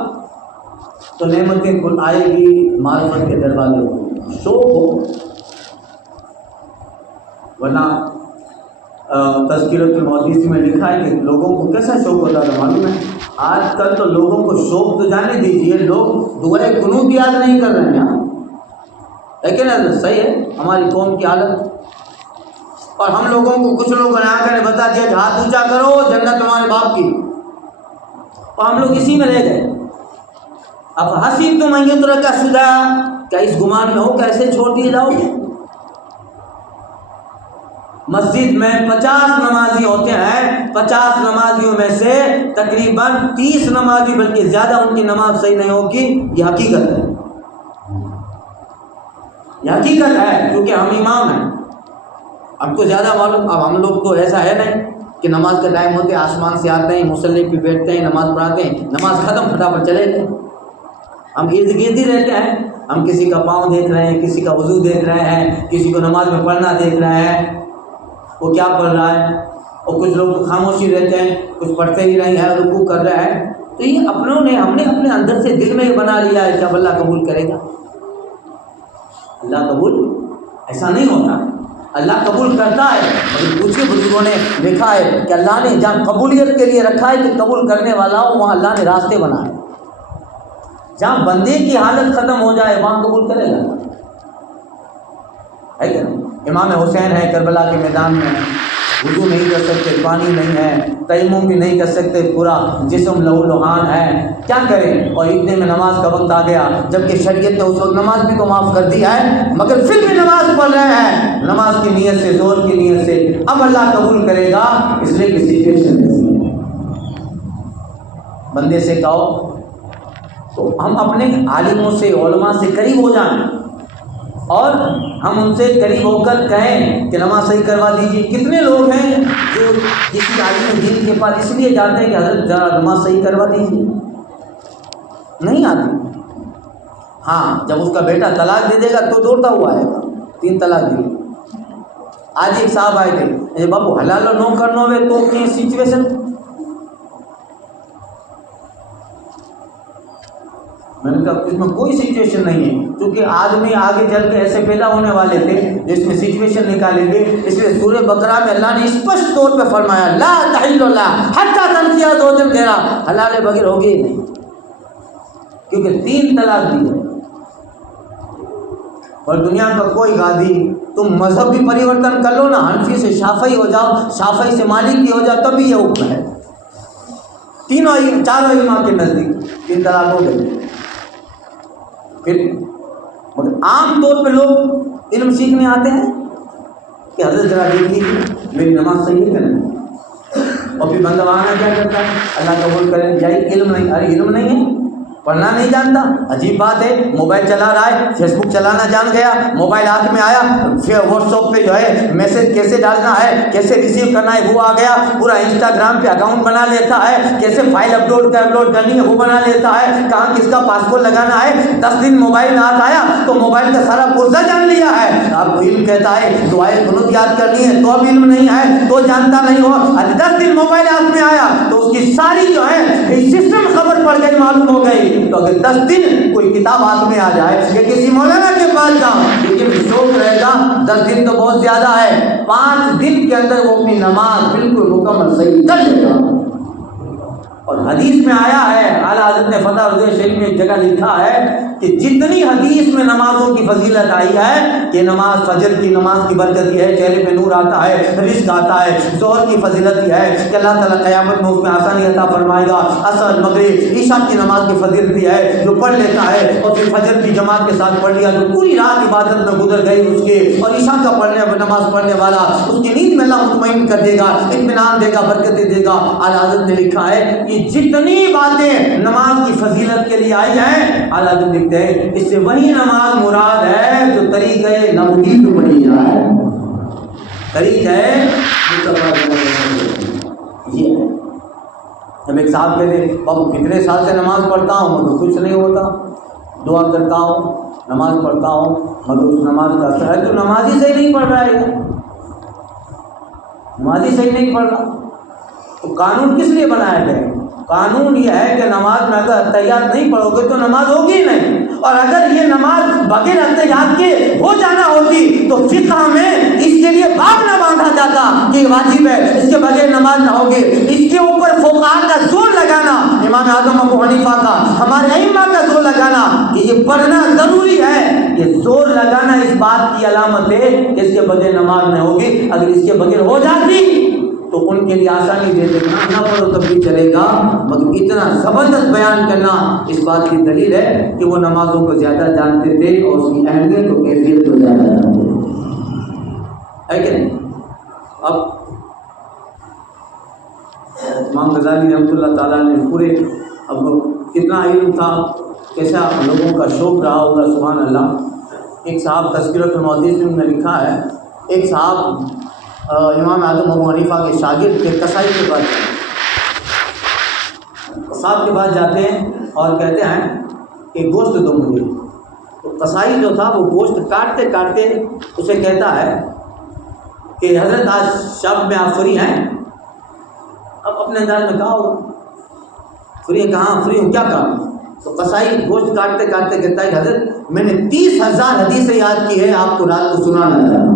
تو نعمتیں کھل آئے گی, معرفت کے دروازے ہوں. شوق ہو, ورنہ تذکرۃ المحدثین میں لکھا ہے کہ لوگوں کو کیسا شوق ہوتا تھا معلوم ہے. آج کل تو لوگوں کو شوق تو جانے دیجیے, لوگ دعائے قنوت یاد نہیں کر رہے ہیں. لیکن صحیح ہے ہماری قوم کی حالت. اور ہم لوگوں کو کچھ لوگوں نے آ کر بتا دیا کہ ہاتھ اونچا کرو جنت تمہارے باپ کی, اور ہم لوگ اسی میں رہ گئے. اب حسیب تم ایترک کا سدا, کیا اس گمان میں ہو کیسے چھوڑ دیے جاؤ گے؟ مسجد میں 50 نمازی ہوتے ہیں, 50 نمازیوں میں سے تقریباً 30 نمازی بلکہ زیادہ ان کی نماز صحیح نہیں ہوگی. یہ حقیقت ہے, یہ حقیقت ہے, کیونکہ ہم امام ہیں. اب تو زیادہ معلوم, اب ہم لوگ تو ایسا ہے نہیں کہ نماز کا ٹائم ہوتے آسمان سے آتے ہیں, مصلی پہ بیٹھتے ہیں, نماز پڑھاتے ہیں, نماز ختم پھٹافٹ چلے گئے. ہم ارد گرد ہی رہتے ہیں. ہم کسی کا پاؤں دیکھ رہے ہیں, کسی کا وضو دیکھ رہے ہیں, کسی کو نماز میں پڑھنا دیکھ رہے ہیں وہ کیا پڑھ رہا ہے, اور کچھ لوگ خاموشی رہتے ہیں, کچھ پڑھتے ہی نہیں ہیں, رکوع کر رہے ہیں. تو یہ ہم نے اپنے اندر سے دل میں یہ بنا لیا ہے کہ اب اللہ قبول کرے گا. اللہ قبول ایسا نہیں ہوتا. اللہ قبول کرتا ہے, اور پوچھے بزرگوں نے لکھا ہے کہ اللہ نے جہاں قبولیت کے لیے رکھا ہے کہ قبول کرنے والا ہو, وہاں اللہ نے راستے بنائے. جہاں بندے کی حالت ختم ہو جائے وہاں قبول کرے گا, ہے کیا؟ امام حسین ہے کربلا کے میدان میں, وضو نہیں کر سکتے, پانی نہیں ہے, تیمم بھی نہیں کر سکتے, پورا جسم لہو لہان ہے, کیا کریں؟ اور اتنے میں نماز کا وقت آ گیا, جبکہ شریعت نے اس وقت نماز بھی تو معاف کر دیا ہے, مگر پھر بھی نماز پڑھ رہے ہیں, نماز کی نیت سے, زور کی نیت سے. اب اللہ قبول کرے گا, اس لیے کہ سچویشن بندے سے کہو تو ہم اپنے عالموں سے, علماء سے قریب ہو جائیں, اور ہم ان سے قریب ہو کر کہیں کہ نماز صحیح کروا دیجیے. کتنے لوگ ہیں جو کسی عالم دین کے پاس اس لیے جاتے ہیں کہ حضرت ذرا نماز صحیح کروا دیجیے, نہیں آتی. ہاں جب اس کا بیٹا طلاق دے دے گا تو دوڑتا ہوا آئے گا, 3 طلاق دی. آج ایک صاحب آئے تھے, بابو حلال نو کرنو میں تو کی سچویشن. میں نے کہا اس میں کوئی سچویشن نہیں ہے, کیونکہ آدمی آگے چل کے ایسے پیدا ہونے والے تھے جس میں سچویشن نکالیں گے. اس لیے سورہ بقرہ میں اللہ نے اسپشٹ طور پہ فرمایا لا تحل اللہ حتی تنکیہ زوجا غیرہ, حلال بغیر ہوگی ہی نہیں, کیونکہ 3 طلاق دی ہے. اور دنیا کا کوئی گادی, تم مذہب بھی پریورتن کر لو نا, حنفی سے شافعی ہو جاؤ, شافعی سے مالکی ہو جاؤ, تبھی یہ حکم ہے. 4 ائمہ کے نزدیک 3 طلاق ہو گئی. پھر مگر عام طور پہ لوگ علم سیکھنے آتے ہیں کہ حضرت ذرا دیکھیے میری نماز صحیح ہے کہ نہیں، اور پھر بندہ آنا کیا کرتا ہے، اللہ قبول کرے جائے علم نہیں، ارے علم نہیں ہے، پڑھنا نہیں جانتا، عجیب بات ہے، موبائل چلا رہا ہے، فیس بک چلانا جان گیا، موبائل ہاتھ میں آیا، پھر واٹس ایپ پہ جو ہے میسج کیسے ڈالنا ہے، کیسے ریسیو کرنا ہے وہ آ گیا، پورا انسٹاگرام پہ اکاؤنٹ بنا لیتا ہے، کیسے فائل اپلوڈ کرنی ہے وہ بنا لیتا ہے، کہاں کس کا پاسپورٹ لگانا ہے، 10 دن موبائل ہاتھ آیا تو موبائل کا سارا پرزہ جان لیا ہے۔ آپ کو علم کہتا ہے دعائیں قنوت یاد کرنی ہے تو اب علم نہیں ہے، تو جانتا نہیں ہو، 10 دن موبائل ہاتھ میں آیا تو اس کی ساری جو ہے سسٹم خبر پڑ گئی، معلوم ہو گئی۔ تو اگر 10 دن کوئی کتاب ہاتھ میں آ جائے یا کسی مولانا کے پاس جاؤ، لیکن شوق رہے گا 10 دن تو بہت زیادہ ہے، 5 دن کے اندر وہ اپنی نماز بالکل مکمل صحیح کر لے گا۔ اور حدیث میں آیا ہے، اعلیٰ حضرت نے فتح رضویہ شریف میں ایک جگہ لکھا ہے کہ جتنی حدیث میں نمازوں کی فضیلت آئی ہے کہ نماز فجر کی نماز کی برکت یہ ہے، چہرے پہ نور آتا ہے، رزق آتا ہے، ظہر کی فضیلت یہ ہے کہ اللہ تعالیٰ قیامت میں اس میں آسانی عطا فرمائے گا، عصر مغرب عشاء کی نماز کی فضیلت بھی ہے، جو پڑھ لیتا ہے اور پھر فجر کی جماعت کے ساتھ پڑھ لیا تو پوری رات عبادت میں گزر گئی اس کے، اور عشاء کا نماز پڑھنے والا اس کی نیند میں اللہ مطمئن کر دے گا، اطمینان دے گا، برکتیں دے گا۔ اعلیٰ حضرت نے لکھا ہے کہ جتنی باتیں نماز کی فضیلت کے لیے آئی ہیں، اعلیٰ حضرت لکھتے ہیں اس سے وہی نماز مراد ہے جو طریقہ نبوی پہ پڑھی جائے، طریقہ یہ ہے۔ جب ایک صاحب کہتے ہیں بابو کتنے سال سے نماز پڑھتا ہوں مگر کچھ نہیں ہوتا، دعا کرتا ہوں، نماز پڑھتا ہوں مگر اس نماز کا اثر ہے، تو نماز ہی صحیح نہیں پڑھ رہا ہے، نماز ہی صحیح نہیں پڑھ رہا۔ تو قانون کس لیے بنایا گیا؟ قانون یہ ہے کہ نماز میں اگر اتحیات نہیں پڑھو گے تو نماز ہوگی نہیں، اور اگر یہ نماز بغیر اتحیات کے ہو جانا ہوتی تو فقہ میں اس کے لیے باب نہ باندھا جاتا کہ یہ واجب ہے، اس کے بغیر نماز نہ ہوگی۔ اس کے اوپر فقہاء کا زور لگانا، امام اعظم ابو حنیفہ کا، ہمارے ائمہ کا زور لگانا کہ یہ پڑھنا ضروری ہے، یہ زور لگانا اس بات کی علامت ہے کہ اس کے بغیر نماز نہیں ہوگی۔ اگر اس کے بغیر ہو جاتی تو ان کے لیے آسانی دے دینا، نہ پڑھو تب بھی چلے گا، مگر اتنا زبردست بیان کرنا اس بات کی دلیل ہے کہ وہ نمازوں کو زیادہ جانتے تھے اور اس کی اہمیت و کیفیت کو زیادہ جانتے تھے، ہے کہ نہیں؟ اب امام غزالی رحمۃ اللہ تعالیٰ نے پورے اب کتنا علم تھا، کیسا لوگوں کا شوق رہا ہوگا، سبحان اللہ۔ ایک صاحب تذکرۃ المحدثین میں لکھا ہے، ایک صاحب امام اعظم ابو حنیفہ کے شاگرد کے قصائی کے پاس قصاب کے پاس جاتے ہیں اور کہتے ہیں کہ گوشت دو مجھے۔ تو قصائی جو تھا وہ گوشت کاٹتے کاٹتے اسے کہتا ہے کہ حضرت آج شب میں آپ فری ہیں؟ اب اپنے انداز میں کہا ہوگا فری ہے، کہاں فری ہوں، کیا کام؟ تو قصائی گوشت کاٹتے کاٹتے کہتا ہے کہ حضرت میں نے 30,000 حدیثیں یاد کی ہے، آپ کو رات کو سنانا چاہتا ہوں۔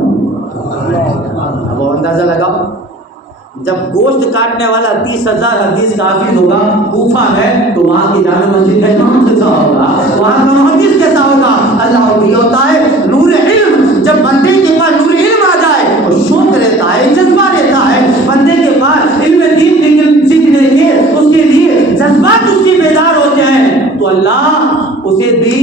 اب وہ اندازہ لگاؤ، جب گوشت کاٹنے والا 30,000 حدیث کا حافظ ہوگا، کوفہ ہے تو وہاں کی جامع مسجد کا امام کیسا ہوگا، وہاں کا محدث کیسا ہوگا؟ اللہ یہ ہوتا ہے نور علم، جب بندے کے پاس نور علم آ جائے اور شوق رہتا ہے، جذبہ رہتا ہے بندے کے پاس علم دین سیکھنے کے، اس کے لیے جذبات اس کی بیدار ہوتے ہیں، تو اللہ اسے بھی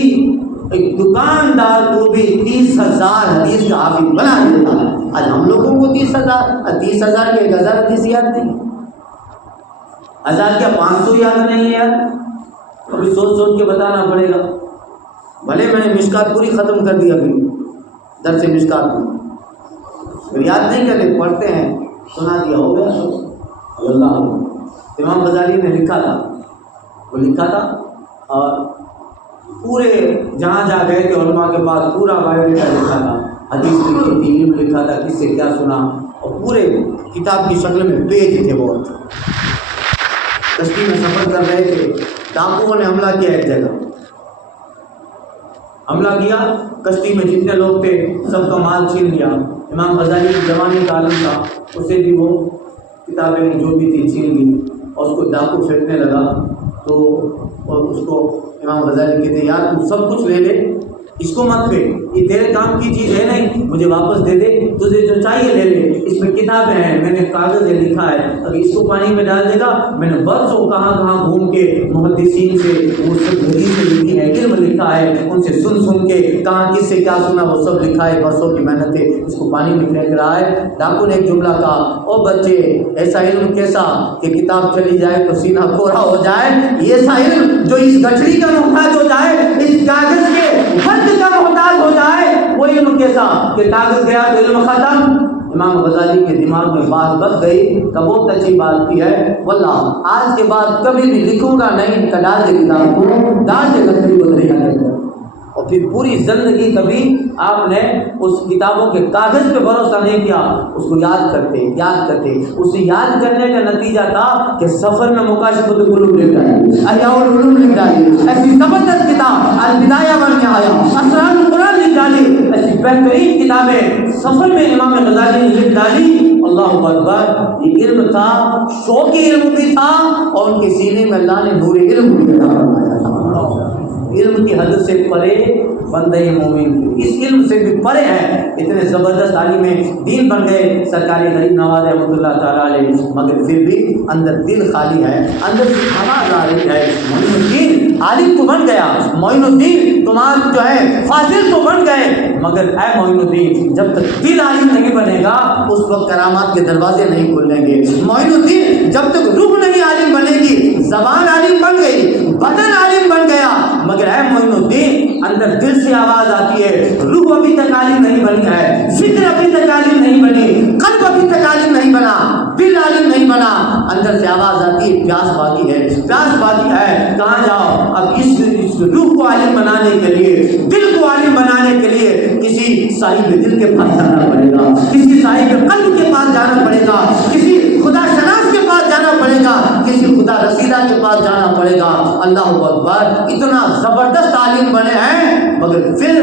ایک دکاندار کو بھی 30,000 حدیث کا حافظ بنا دیتا ہے۔ آج ہم لوگوں کو 30,000 کے 1,000 حدیث یاد نہیں، 1000 کیا 500 یاد نہیں ہے یار، ابھی سوچ سوچ کے بتانا پڑے گا۔ بھلے میں نے مشکات پوری ختم کر دی، ابھی درس مشکات میں یاد نہیں کرتے، پڑھتے ہیں، سنا دیا، ہو گیا اللہ۔ امام غزالی نے لکھا تھا، وہ لکھا تھا اور پورے جہاں جا گئے تھے علماء کے پاس پورا بایو ڈیٹا لکھا تھا، حدیث لکھی تھی، علم لکھا تھا، کس سے کیا سنا، اور پورے کتاب کی شکل میں پیج تھے بہت۔ کشتی میں سفر کر رہے تھے، ڈاکوؤں نے حملہ کیا، ایک جگہ حملہ کیا، کشتی میں جتنے لوگ تھے سب کا مال چھین لیا۔ امام غزالی کی جوانی کا عالم تھا، اسے بھی وہ کتابیں جو بھی تھی چھین لی اور اس کو ڈاکو پھینکنے لگا۔ تو اور اس کو امام غزالی کہتے ہیں یار تو سب کچھ لے لے اس کو مت پہ، یہ تیرے کام کی چیز ہے نہیں، مجھے واپس دے دے، تجھے جو چاہیے لے لے، اس میں کتابیں ہیں، میں نے کاغذ سے لکھا ہے، اگر اس کو پانی میں ڈال دے گا، میں نے برسوں کہاں کہاں گھوم کے محدثین سے مجھ سے حدیث لکھی ہے، علم لکھا ہے، ان سے سن کے کہاں کس سے کیا سنا وہ سب لکھا ہے، برسوں کی محنت ہے، اس کو پانی میں پھینک رہا ہے۔ ڈاکو نے ایک جملہ کہا، او بچے ایسا علم کیسا کہ کتاب چلی جائے تو سینہ کوڑا ہو جائے، یہ ایسا علم جو اس گٹھڑی کا محتاج ہو جائے، اس کاغذ کے بند کا محتاج ہو جائے، وہ علم کیسا کہ کاغذ گیا تو علم ختم۔ امام غزالی کے دماغ میں بات بچ گئی کہ بہت اچھی بات کی ہے، واللہ آج کے بعد کبھی بھی لکھوں گا نہیں، ڈال دے کتاب کو، ڈال دے گٹھڑی کو دریا کے اندر۔ اور پھر پوری زندگی کبھی آپ نے اس کتابوں کے کاغذ پہ بھروسہ نہیں کیا، اس کو یاد کرتے اسے یاد کرنے کا نتیجہ تھا کہ سفر میں مکاشفۃ القلوب لکھ ڈالی، احیاء العلوم لکھ ڈالی، ایسی زبردست کتاب البدایہ والنہایہ، اسرار القرآن لکھ ڈالی، ایسی بہترین کتابیں سفر میں امام غزالی نے لکھ ڈالی۔ اللہ اکبر، یہ علم تھا، شوقی علم بھی تھا، اور ان کے سینے میں اللہ نے نور علم بھی عطا فرمایا تھا۔ علم کی حد سے پرے بندہ مومن، اس علم سے بھی پرے ہیں، اتنے زبردست عالم دین بن گئے سرکاری غریب نواز رحمۃ اللہ تعالیٰ علیہ، مگر پھر بھی اندر دل خالی ہے، اندر سے آواز آ رہی ہے، معین الدین عالم تو بن گیا، معین الدین تمہارا جو ہے فاضل تو بن گئے، مگر اے معین الدین جب تک دل عالم نہیں بنے گا اس وقت کرامات کے دروازے نہیں کھلیں گے۔ معین الدین جب تک روح نہیں عالم بنے گی، زبان عالم بن گئی، بدن عالم بن گیا، مگر اے معین الدین اندر دل سے آواز آتی ہے، روح ابھی تک عالم نہیں بنی ہے، فکر ابھی تک عالم نہیں بنی، قلب ابھی تک عالم نہیں بنا، دل عالم نہیں بنا، اندر سے آواز آتی ہے پیاس باقی ہے، پیاس باقی ہے، کہاں جاؤ؟ اب اس روح کو عالم بنانے کے لیے، دل کو عالم بنانے کے لیے کسی صاحب دل کے پاس جانا پڑے گا، کسی صاحب قلب کے پاس جانا پڑے گا، کسی خدا شناس کے پاس جانا پڑے گا، کسی خدا رسیدہ کے پاس جانا پڑے گا۔ اللہ اکبر، اتنا زبردست عالم بنے ہیں، مگر پھر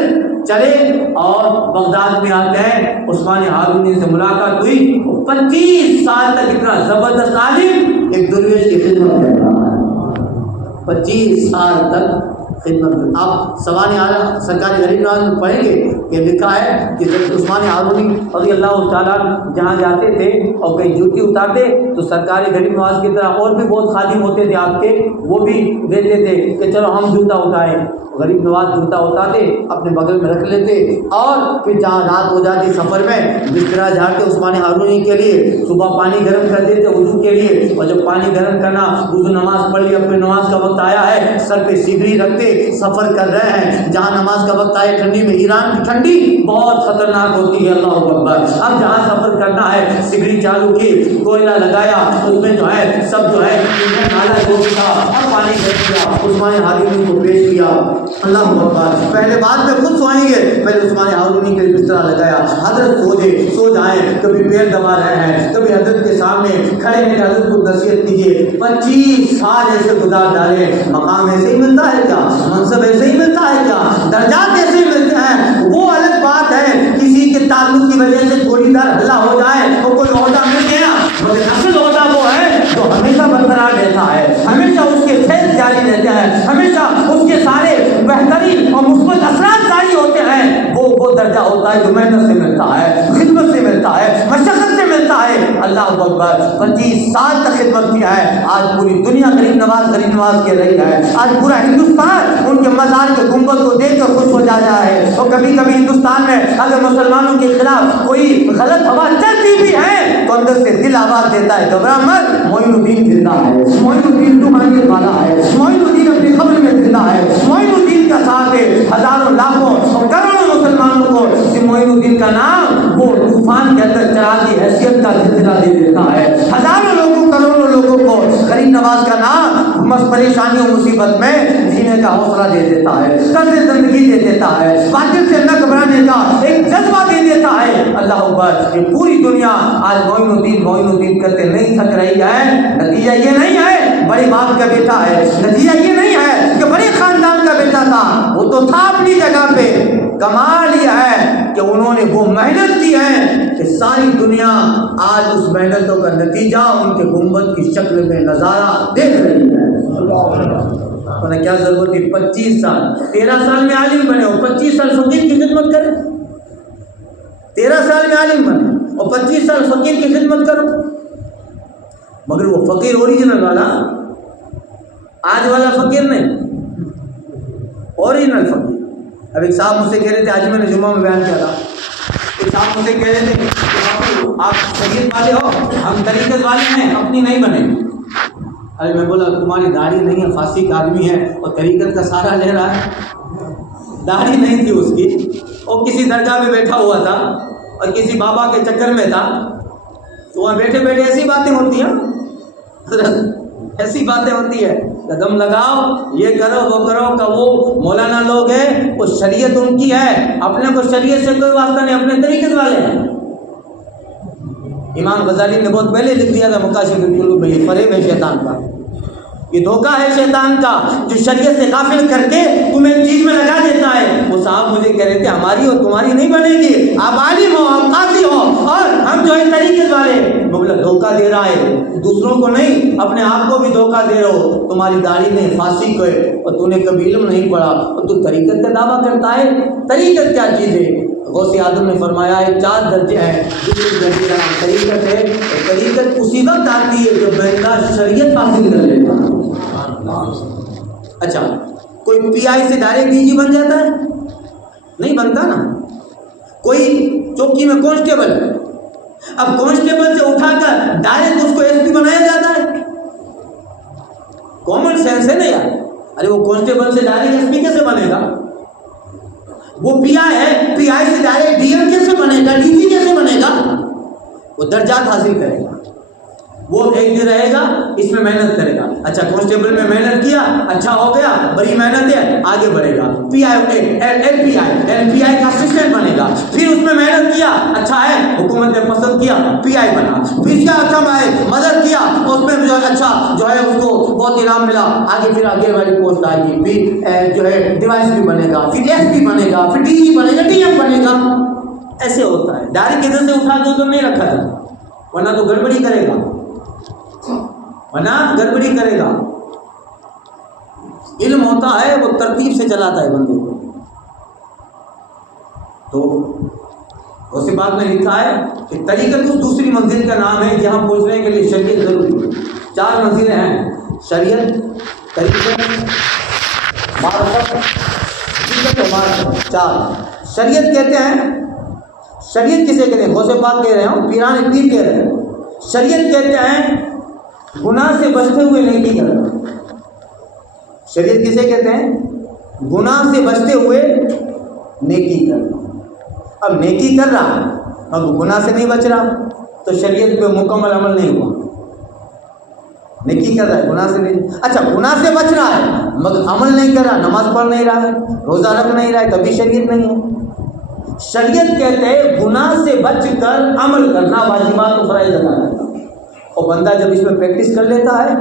چلے اور بغداد میں آتے ہیں، عثمان ہارونی سے ملاقات ہوئی، 25 سال تک اتنا زبردست عالم ایک درویش کی خدمت کر رہا ہے، 25 سال تک خدمت۔ آپ سوانح اعلیٰ سرکاری غریب نواز میں پڑھیں گے کہ لکھا ہے کہ جب عثمان ہارونی رضی اللہ تعالیٰ جہاں جاتے تھے اور کہیں جوتی اتارتے تو سرکاری غریب نواز کی طرح اور بھی بہت خادم ہوتے تھے آپ کے، وہ بھی دیتے تھے کہ چلو ہم جوتا اٹھائیں۔ غریب نواز جوتا اٹھاتے اپنے بغل میں رکھ لیتے، اور پھر جہاں رات ہو جاتی سفر میں بسترا جھاڑتے عثمان ہارونی کے لیے، صبح پانی گرم کر دیتے وضو کے لیے، اور جب پانی گرم کرنا وضو نماز پڑھ لی، اپنے نماز کا وقت آیا ہے، سر پہ سیگری رکھتے، سفر کر رہے ہیں، جہاں نماز کا وقت آئے ٹھنڈی میں، ایران کی ٹھنڈی بہت خطرناک ہوتی ہے، اللہ اکبر، اب جہاں سفر کرنا ہے سیگری چالو کی، کوئلہ لگایا، اس میں جو ہے سب جو ہے نالا جو بھی تھا اور پانی گرم کیا، عثمان ہارونی کو پیش کیا۔ اللہ اکبر، پہلے بعد میں خود سوئیں گے، پہلے عثمان ہارونی کے بسترا لگایا، حضرت سو جائیں، کبھی پیر دبا رہے ہیں، کبھی حضرت کے سامنے کھڑے ہیں کہ حضرت کو نصیحت کیجیے۔ 25 سال ایسے گزار ڈالے، مقام ایسے ہی ملتا ہے کیا؟ منصب ایسے ہی ملتا ہے کیا؟ درجات ایسے ہی ملتے ہیں؟ وہ الگ بات ہے کسی کے تعلق کی وجہ سے تھوڑی دیر ہلہ ہو جائے تو کوئی عہدہ مل گیا، مگر اصل عہدہ وہ ہے جو ہمیشہ برقرار رہتا ہے، ہمیشہ اس کے فیض جاری رہتا ہے، ہمیشہ اس کے سارے بہترین اور مثبت اثرات جاری ہوتے ہیں، وہ درجہ ہوتا ہے جو محنت سے ملتا ہے، خدمت سے ملتا ہے، مشقت سے ملتا ہے۔ اللہ اکبر، 25 سال تک خدمت کیا ہے، آج پوری دنیا غریب نواز کے رہی ہے، آج پورا ہندوستان ان کے مزار کے گنبد کو دیکھ کر خوش ہو جاتا ہے، اور کبھی کبھی ہندوستان میں اگر مسلمانوں کے خلاف کوئی غلط ہوا چلتی بھی ہے تو اندر سے دل آواز دیتا ہے، گھبرا مت، معین الدین زندہ ہے، معین الدین روحانیت والا ہے، معین الدین اپنی خبر میں زندہ ہے، معین الدین کا ساتھ ہے، ہزاروں لاکھوں اور کروڑوں مسلمانوں کو معین الدین کا نام وہ طوفان کے اندر چراغ کی حیثیت کا زلزلہ دے دیتا ہے، ہزاروں لوگوں کروڑوں لوگوں کو غریب نواز کا نام پریشانی اور مصیبت میں جینے کا حوصلہ دے دیتا ہے، طرز زندگی دے دیتا ہے، باطل سے نہ گھبرانے کا ایک جذبہ دے دیتا ہے۔ اللہ اکبر، یہ پوری دنیا آج معین الدین کرتے نہیں تھک رہی ہے، نتیجہ یہ نہیں ہے بڑے باپ کا بیٹا ہے، نتیجہ یہ نہیں ہے کہ بڑے خاندان کا بیٹا تھا، وہ تو تھا اپنی جگہ پہ، کمال یہ ہے کہ انہوں نے وہ محنت کی ہے کہ ساری دنیا آج اس محنتوں کا نتیجہ ان کے گنبد کی شکل میں نظارہ دیکھ رہی ہے۔ انہیں کیا ضرورت تھی 25 سال 13 سال میں عالم بنے اور 25 سال فقیر کی خدمت کرے 13 سال میں عالم بنے اور 25 سال فقیر کی خدمت کرو. مگر وہ فقیر اوریجنل والا آج والا فقیر نہیں, اوریجنل فقیر. اب ایک صاحب مجھ سے کہہ رہے تھے, آج میں نے جمعہ میں بیان کیا تھا, ایک صاحب مجھ سے کہہ رہے تھے کہ آپ شریعت والے ہو, ہم طریقت والے ہیں, اپنی نہیں بنے. ارے میں بولا تمہاری داڑھی نہیں ہے, فاسق آدمی ہے اور طریقت کا سہارا لے رہا ہے. داڑھی نہیں تھی اس کی, وہ کسی درگاہ میں بیٹھا ہوا تھا اور کسی بابا کے چکر میں تھا, تو وہاں بیٹھے بیٹھے ایسی باتیں ہوتی ہیں, ایسی باتیں ہوتی ہے, قدم لگاؤ, یہ کرو وہ کرو. کہ وہ مولانا لوگ ہیں, وہ شریعت ان کی ہے, اپنے کو شریعت سے کوئی واسطہ نہیں, اپنے طریقت والے ہیں. امام غزالی نے بہت پہلے لکھ دیا تھا مکاشف القلوب میں, یہ فریب ہے شیطان کا, یہ دھوکہ ہے شیطان کا جو شریعت سے غافل کر کے تمہیں ایک چیز میں لگا دیتا ہے. وہ صاحب مجھے کہہ رہے تھے ہماری اور تمہاری نہیں بنے گی, آپ عالم ہو, آپ قاضی ہو, اور ہم جو ہے طریقت والے. بولا دھوکہ دے رہا ہے, دوسروں کو نہیں اپنے آپ کو بھی دھوکہ دے رہے ہو. تمہاری داڑھی نہیں, فاسق ہے, اور تو نے کبھی علم نہیں پڑھا اور تو طریقت کا دعویٰ کرتا ہے. طریقت کیا چیز ہے؟ غوث اعظم نے فرمایا ہے 4 درجے ہیں. دوسرے درجے کا نام طریقت ہے, اور طریقت اسی وقت آتی ہے جب بندہ شریعت حاصل کر لیتا ہے. اچھا, کوئی پی آئی سے ڈائریکٹ ڈی جی بن جاتا ہے؟ نہیں بنتا نا. کوئی چوکی میں کانسٹیبل, اب کانسٹیبل سے اٹھا کر ڈائریکٹ اس کو ایس پی بنایا جاتا ہے؟ کامن سینس ہے نا یار. ارے وہ کانسٹیبل سے ڈائریکٹ ایس پی کیسے بنے گا؟ وہ پی آئی ہے, پی آئی سے ڈائریکٹ ڈی ایم کیسے بنے گا, ڈی جی کیسے بنے گا؟ وہ درجات حاصل کرے گا, وہ ایک دن رہے گا, اس میں محنت کرے گا. اچھا کانسٹیبل میں محنت کیا, اچھا ہو گیا, بڑی محنت ہے, آگے بڑھے گا. پی آئی ایل پی آئی کا اسسٹنٹ بنے گا. پھر اس میں محنت کیا, اچھا ہے, حکومت نے پسند کیا, پی آئی بنا. پھر کیا اچھا مدد کیا, اس میں جو ہے اچھا جو ہے اس کو بہت انعام ملا, آگے پھر آگے والی پوسٹ آئے گی, پھر جو ہے ڈیوائس بھی بنے گا, پھر ایس پی بنے گا, پھر ڈی جی بنے گا, ڈی ایم بنے گا. ایسے ہوتا ہے. ڈائریکٹ ادھر سے اٹھا دو تو نہیں رکھا جاتا, ورنہ تو گڑبڑی کرے گا, گڑبڑی کرے گا. علم ہوتا ہے وہ ترتیب سے چلاتا ہے بندے کو. تو اسی بات میں لکھا ہے کہ طریقت اس دوسری منزل کا نام ہے جہاں پہنچنے کے لیے شریعت ضروری ہے. 4 منزلیں ہیں, شریعت, طریقت, معرفت, حقیقت و معرفت. 4 شریعت کہتے ہیں. شریعت کسے کہتے ہیں؟ غوث پاک کہہ رہے ہوں, پیران پیر کہہ رہے ہیں. شریعت کہتے ہیں گناہ سے بچتے ہوئے نیکی کرنا. شریعت کسے کہتے ہیں؟ گناہ سے بچتے ہوئے نیکی کرنا. اب نیکی کر رہا ہے اب گناہ سے نہیں بچ رہا تو شریعت پہ مکمل عمل نہیں ہوا. نیکی کر رہا ہے, گناہ سے نہیں. اچھا گناہ سے بچ رہا ہے مگر عمل نہیں کر رہا, نماز پڑھ نہیں رہا ہے, روزہ رکھ نہیں رہا ہے, کبھی شریعت نہیں ہے. شریعت کہتے ہیں گناہ سے بچ کر عمل کرنا, واجبات و فرائض ادا کرنا. اور بندہ جب اس میں پریکٹس کر لیتا ہے,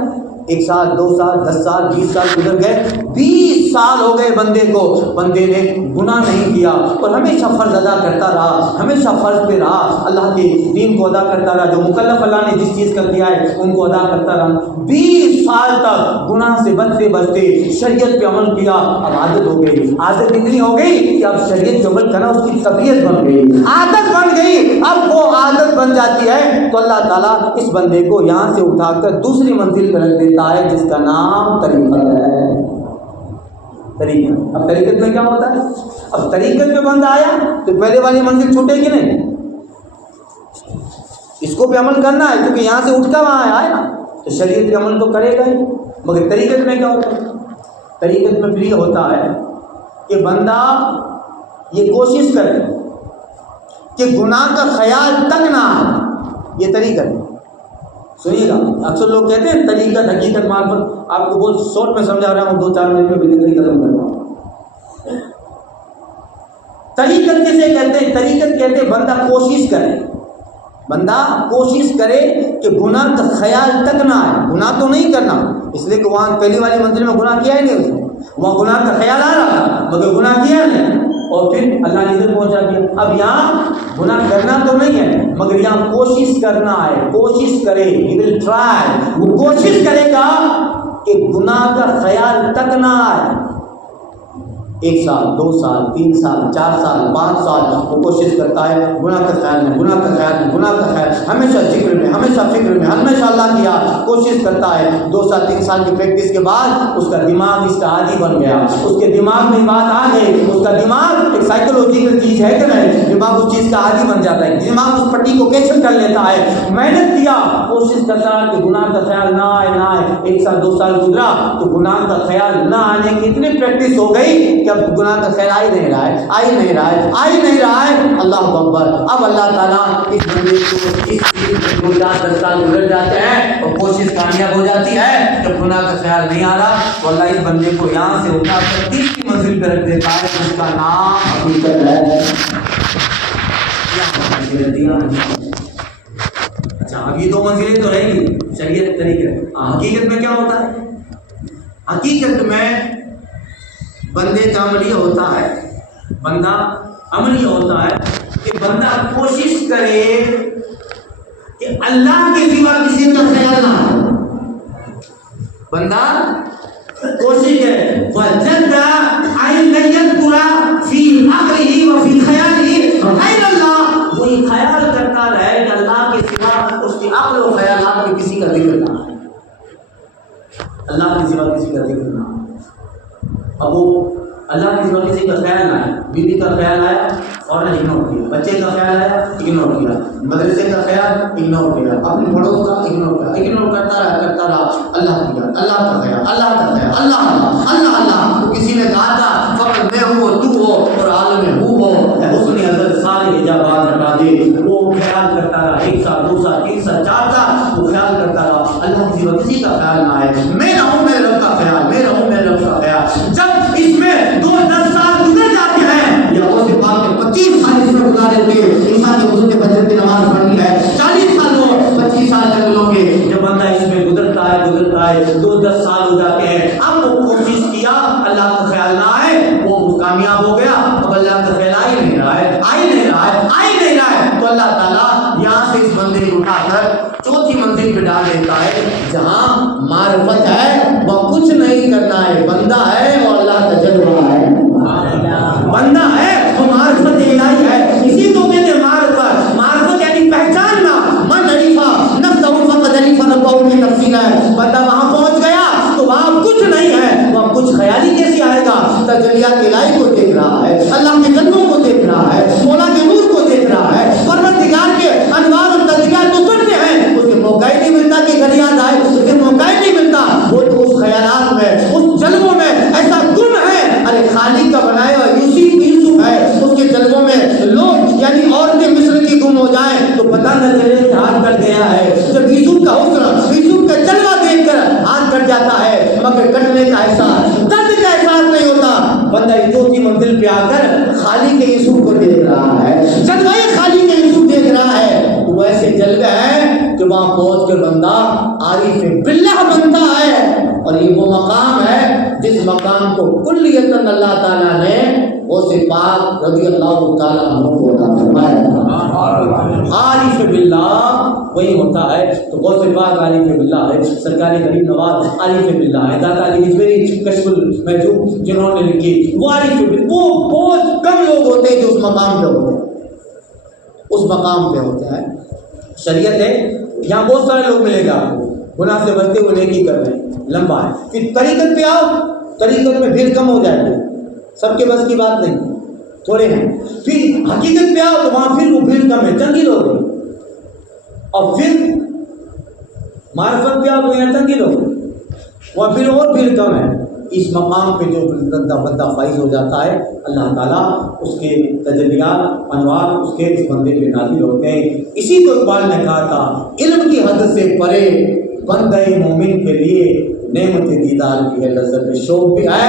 1 سال 2 سال 10 سال 20 سال گزر گئے, 20 سال ہو گئے بندے کو, بندے نے گناہ نہیں کیا اور ہمیشہ فرض ادا کرتا رہا, ہمیشہ فرض پہ رہا, اللہ کے دین کو ادا کرتا رہا, جو مکلف اللہ نے جس چیز کا کیا ہے ان کو ادا کرتا رہا. 20 سال تک گناہ سے بچتے بچتے شریعت پہ عمل کیا, اب عادت ہو گئی. عادت اتنی ہو گئی کہ اب شریعت پہ عمل کرنا اس کی طبیعت بن گئی, عادت بن گئی. اب وہ عادت بن جاتی ہے تو اللہ تعالیٰ اس بندے کو یہاں سے اٹھا کر دوسری منزل پر رکھ دیتا ہے جس کا نام طریقت ہے. طریقت. اب طریقت میں کیا ہوتا ہے؟ اب طریقت میں بندہ آیا تو پہلے والی منزل چھوٹے گی نہیں, اس کو بھی عمل کرنا ہے کیونکہ یہاں سے اٹھ کر وہاں آیا تو شریعت پہ عمل تو کرے گا ہی. مگر طریقت میں کیا ہوتا ہے؟ طریقت میں بھی یہ ہوتا ہے کہ بندہ یہ کوشش کرے کہ گناہ کا خیال تک نہ آئے. یہ طریقت ہے. سنیے گا, اکثر لوگ کہتے ہیں طریقت, حقیقت, معرفت. آپ کو بہت شارٹ میں سمجھا رہا ہوں, 2-4 منٹ میں بھی ختم کر رہا ہوں. طریقت کسے کہتے ہیں؟ طریقت کہتے ہیں بندہ کوشش کرے, بندہ کوشش کرے کہ گناہ کا خیال تک نہ آئے. گناہ تو نہیں کرنا, اس لیے کہ وہاں پہلی والی منزل میں گناہ کیا ہی نہیں, اس نے وہاں گناہ کا خیال آ رہا تھا مگر گناہ کیا نہیں, اور پھر اللہ نے ادھر پہنچا دیا. اب یہاں گناہ کرنا تو نہیں ہے مگر یہاں کوشش کرنا ہے. کوشش کرے, he will try, وہ کوشش کرے گا کہ گناہ کا خیال تک نہ آئے. 1 سال 2 سال 3 سال 4 سال 5 سال وہ کوشش کرتا ہے گناہ کا خیال میں، گناہ کا خیال میں، گناہ کا خیال، ہمیشہ ذکر میں، ہمیشہ فکر میں، ہمیشہ اللہ کی یاد، کوشش کرتا ہے. 2 سال 3 سال کی پریکٹس کے بعد اس کا دماغ اس کا عادی بن گیا. اس کے دماغ میں بات آ گئی. اس کا دماغ ایک سائیکولوجیکل چیز ہے کہ نہیں، دماغ اس چیز کا عادی بن جاتا ہے. دماغ اس پٹی کو کیچ کر لیتا ہے. محنت کیا، کوشش کرتا ہے کہ گناہ کا خیال نہ آئے نہ آئے. 1 سال 2 سال گزرا تو گناہ کا خیال نہ آنے کی اتنی پریکٹس ہو گئی کہ اب گناہ کا خیال آ ہی نہیں رہا ہے، آ ہی نہیں رہا ہے، آ ہی نہیں رہا ہے. اللہ اکبر. اب اللہ تعالیٰ اس بندے کو اس چیز میں 2 سال 10 سال گزر جاتے ہیں اور کوشش کامیاب ہو جاتی ہے. جب گناہ کا خیال نہیں آ رہا تو اللہ اس بندے کو یہاں سے اٹھا کر 30 منزل پہ رکھ دیتا ہے. اس کا نام حقیقت ہے. اچھا اب یہ 2 منزلیں تو رہیں گی شریعت طریقے. حقیقت میں کیا ہوتا ہے؟ حقیقت میں بندے کا عمل یہ ہوتا ہے، بندہ عمل یہ ہوتا ہے کہ بندہ کوشش کرے کہ اللہ کے سوا کسی کا خیال نہ ہو. بندہ کوشش کرے وَجَدَّ أَن لَّن يَذْكُرَ فِي عَقْلِهِ وَفِي خَيَالِهِ غَيْرَ اللَّهِ. وہی خیال کرتا رہے کہ اللہ کے سوا اس کی عقل و خیالات میں کسی کا ذکر نہ ہے، اللہ کے سوا کسی کا ذکر نہ ہے. اب وہ اللہ کی سوا کسی کا خیال نہ آیا، بیوی کا خیال آیا اور اگنور کیا، بچے کا خیال آیا اگنور کیا، مدرسے کا خیال اگنور کیا، اپنے پڑوس کا اگنور کیا، اگنور کرتا رہا اللہ کیا، اللہ کا خیال، اللہ کا خیال، اللہ اللہ اللہ اللہ. تو کسی نے کہا تھا فقط میں ہوں تو ہو اور عالم ہوں ہو. اس نے حضرت سارے حجابات ہٹا دے. وہ خیال کرتا رہا 1 سال 2 سال 3 سال 4 سال وہ خیال کرتا رہا. اللہ کی سوا کسی کا خیال نہ آئے. میں رہوں میرے رب کا خیال، میں رہوں میرے رب کا خیال. جب اس میں 2-10 سال گزر جاتے ہیں یا اس کے بعد 25 سال اس میں گزارے تھے. عیسیٰ کے حضور کے فجر کی نماز پڑھنی ہے 40 سال ہو 25 سال جنگلوں کے. جب بندہ اس میں گزرتا ہے 2-10 سال ہو جاتے ہیں. اب وہ کوشش کیا اللہ کا خیال نہ آئے، وہ کامیاب ہو گیا. اب اللہ کا خیال آ ہی نہیں رہا ہے، آ ہی نہیں رہا ہے، آ ہی نہیں رہا ہے. تو اللہ تعالیٰ یہاں سے اس بندے کو اٹھا کر 4تھی منزل پہ ڈال دیتا ہے جہاں معرفت ہے. وہ کچھ نہیں کرنا ہے، بندہ ہے وہ اللہ کا جلوہ ہے، بندہ ہے وہ معرفت الہی ہے. اسی کو کہتے ہیں معرفت. معرفت یعنی پہچاننا. من عرفہ نفسہ فقد عرف ربہ کی تفصیل ہے. بندہ وہاں پہنچ گیا تو وہاں کچھ نہیں ہے، وہاں کچھ خیالی کیسے آئے گا؟ تجلیات الہی کو دیکھ رہا ہے، اللہ کے قدموں کو دیکھ رہا ہے، مولا کے نور کو دیکھ رہا ہے، پروردگار کے انوار اور تجلیات تو کرتے ہیں. اسے موقع ہی نہیں ملتا کہ گھر یاد آئے، اسے موقع ہی نہیں ملتا. وہ تو اس خیالات میں اس جلووں میں ایسا گم ہے. ارے خالق کا بنایا ہوا یوسف ہے، اس کے جلووں میں لوگ یعنی عورتیں مصر کی گم ہو جائیں تو پتہ نہ چلے کہ ہاتھ کٹ گیا ہے. جب یوسف کا حسن، یوسف کا جلوہ دیکھ کر ہاتھ کٹ جاتا ہے مگر کٹنے کا احساس، درد کا احساس نہیں ہوتا. بندہ 2تھی منزل پہ آ کر خالق یوسف کو دیکھ رہا ہے، جلوہ خالق یوسف دیکھ رہا ہے. تو ایسے جلوے ہیں کہ وہاں پہنچ کر بندہ عارف باللہ بنتا ہے. اور یہ وہ مقام ہے جس مقام کو کلیتاً اللہ تعالیٰ نے غوث پاک رضی اللہ تعالیٰ عنہ کو عطا فرمایا. عارف باللہ وہی ہوتا ہے. تو غوث پاک عارف باللہ ہے، سرکار غریب نواز عارف باللہ ہے، داتا علی اجمیری کشف المحجوب جنہوں نے لکھی وہ عارف باللہ. وہ بہت کم لوگ ہوتے ہیں جو اس مقام پہ ہوتے ہیں، اس مقام پہ ہوتے ہیں. شریعت ہے یہاں بہت سارے لوگ ملے گا آپ کو گناہ سے بچتے ہوئے نیکی کر رہے ہیں، لمبا ہے. پھر طریقت پہ آؤ، طریقت میں بھیڑ کم ہو جائے گی، سب کے بس کی بات نہیں، تھوڑے ہیں. پھر حقیقت پہ آؤ تو وہاں پھر وہ بھیڑ کم ہے، چند ہی لوگ ہیں. اور پھر معرفت پہ آؤ تو یہاں چند ہی لوگ ہیں، وہاں پھر اور بھیڑ کم ہے. اس مقام پہ جو بندہ فائز ہو جاتا ہے اللہ تعالیٰ اس کے تجلیات انوار اس کے اس بندے پہ نازل ہوتے ہیں. اسی کو اقبال نے کہا تھا علم کی حد سے پرے بندہ مومن کے لیے نعمت دیدار کی ہے لذت شوق بھی ہے.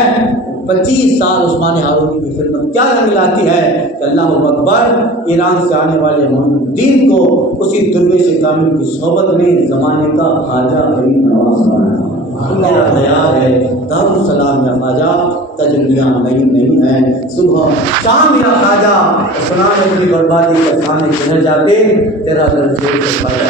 25 سال عثمان ہارونی کی خدمت کیا رنگ لاتی ہے کہ اللہ اکبر ایران سے آنے والے محمد الدین کو اسی درویش کامل کی صحبت میں زمانے کا خواجہ غریب نواز بنایا. میرا خیال ہے دارالسلام یا خواجہ تجلیاں نہیں ہیں. صبح شام میرا خواجہ سلام اپنی بربادی کا کھانے چڑھ جاتے تیرا درد خواجہ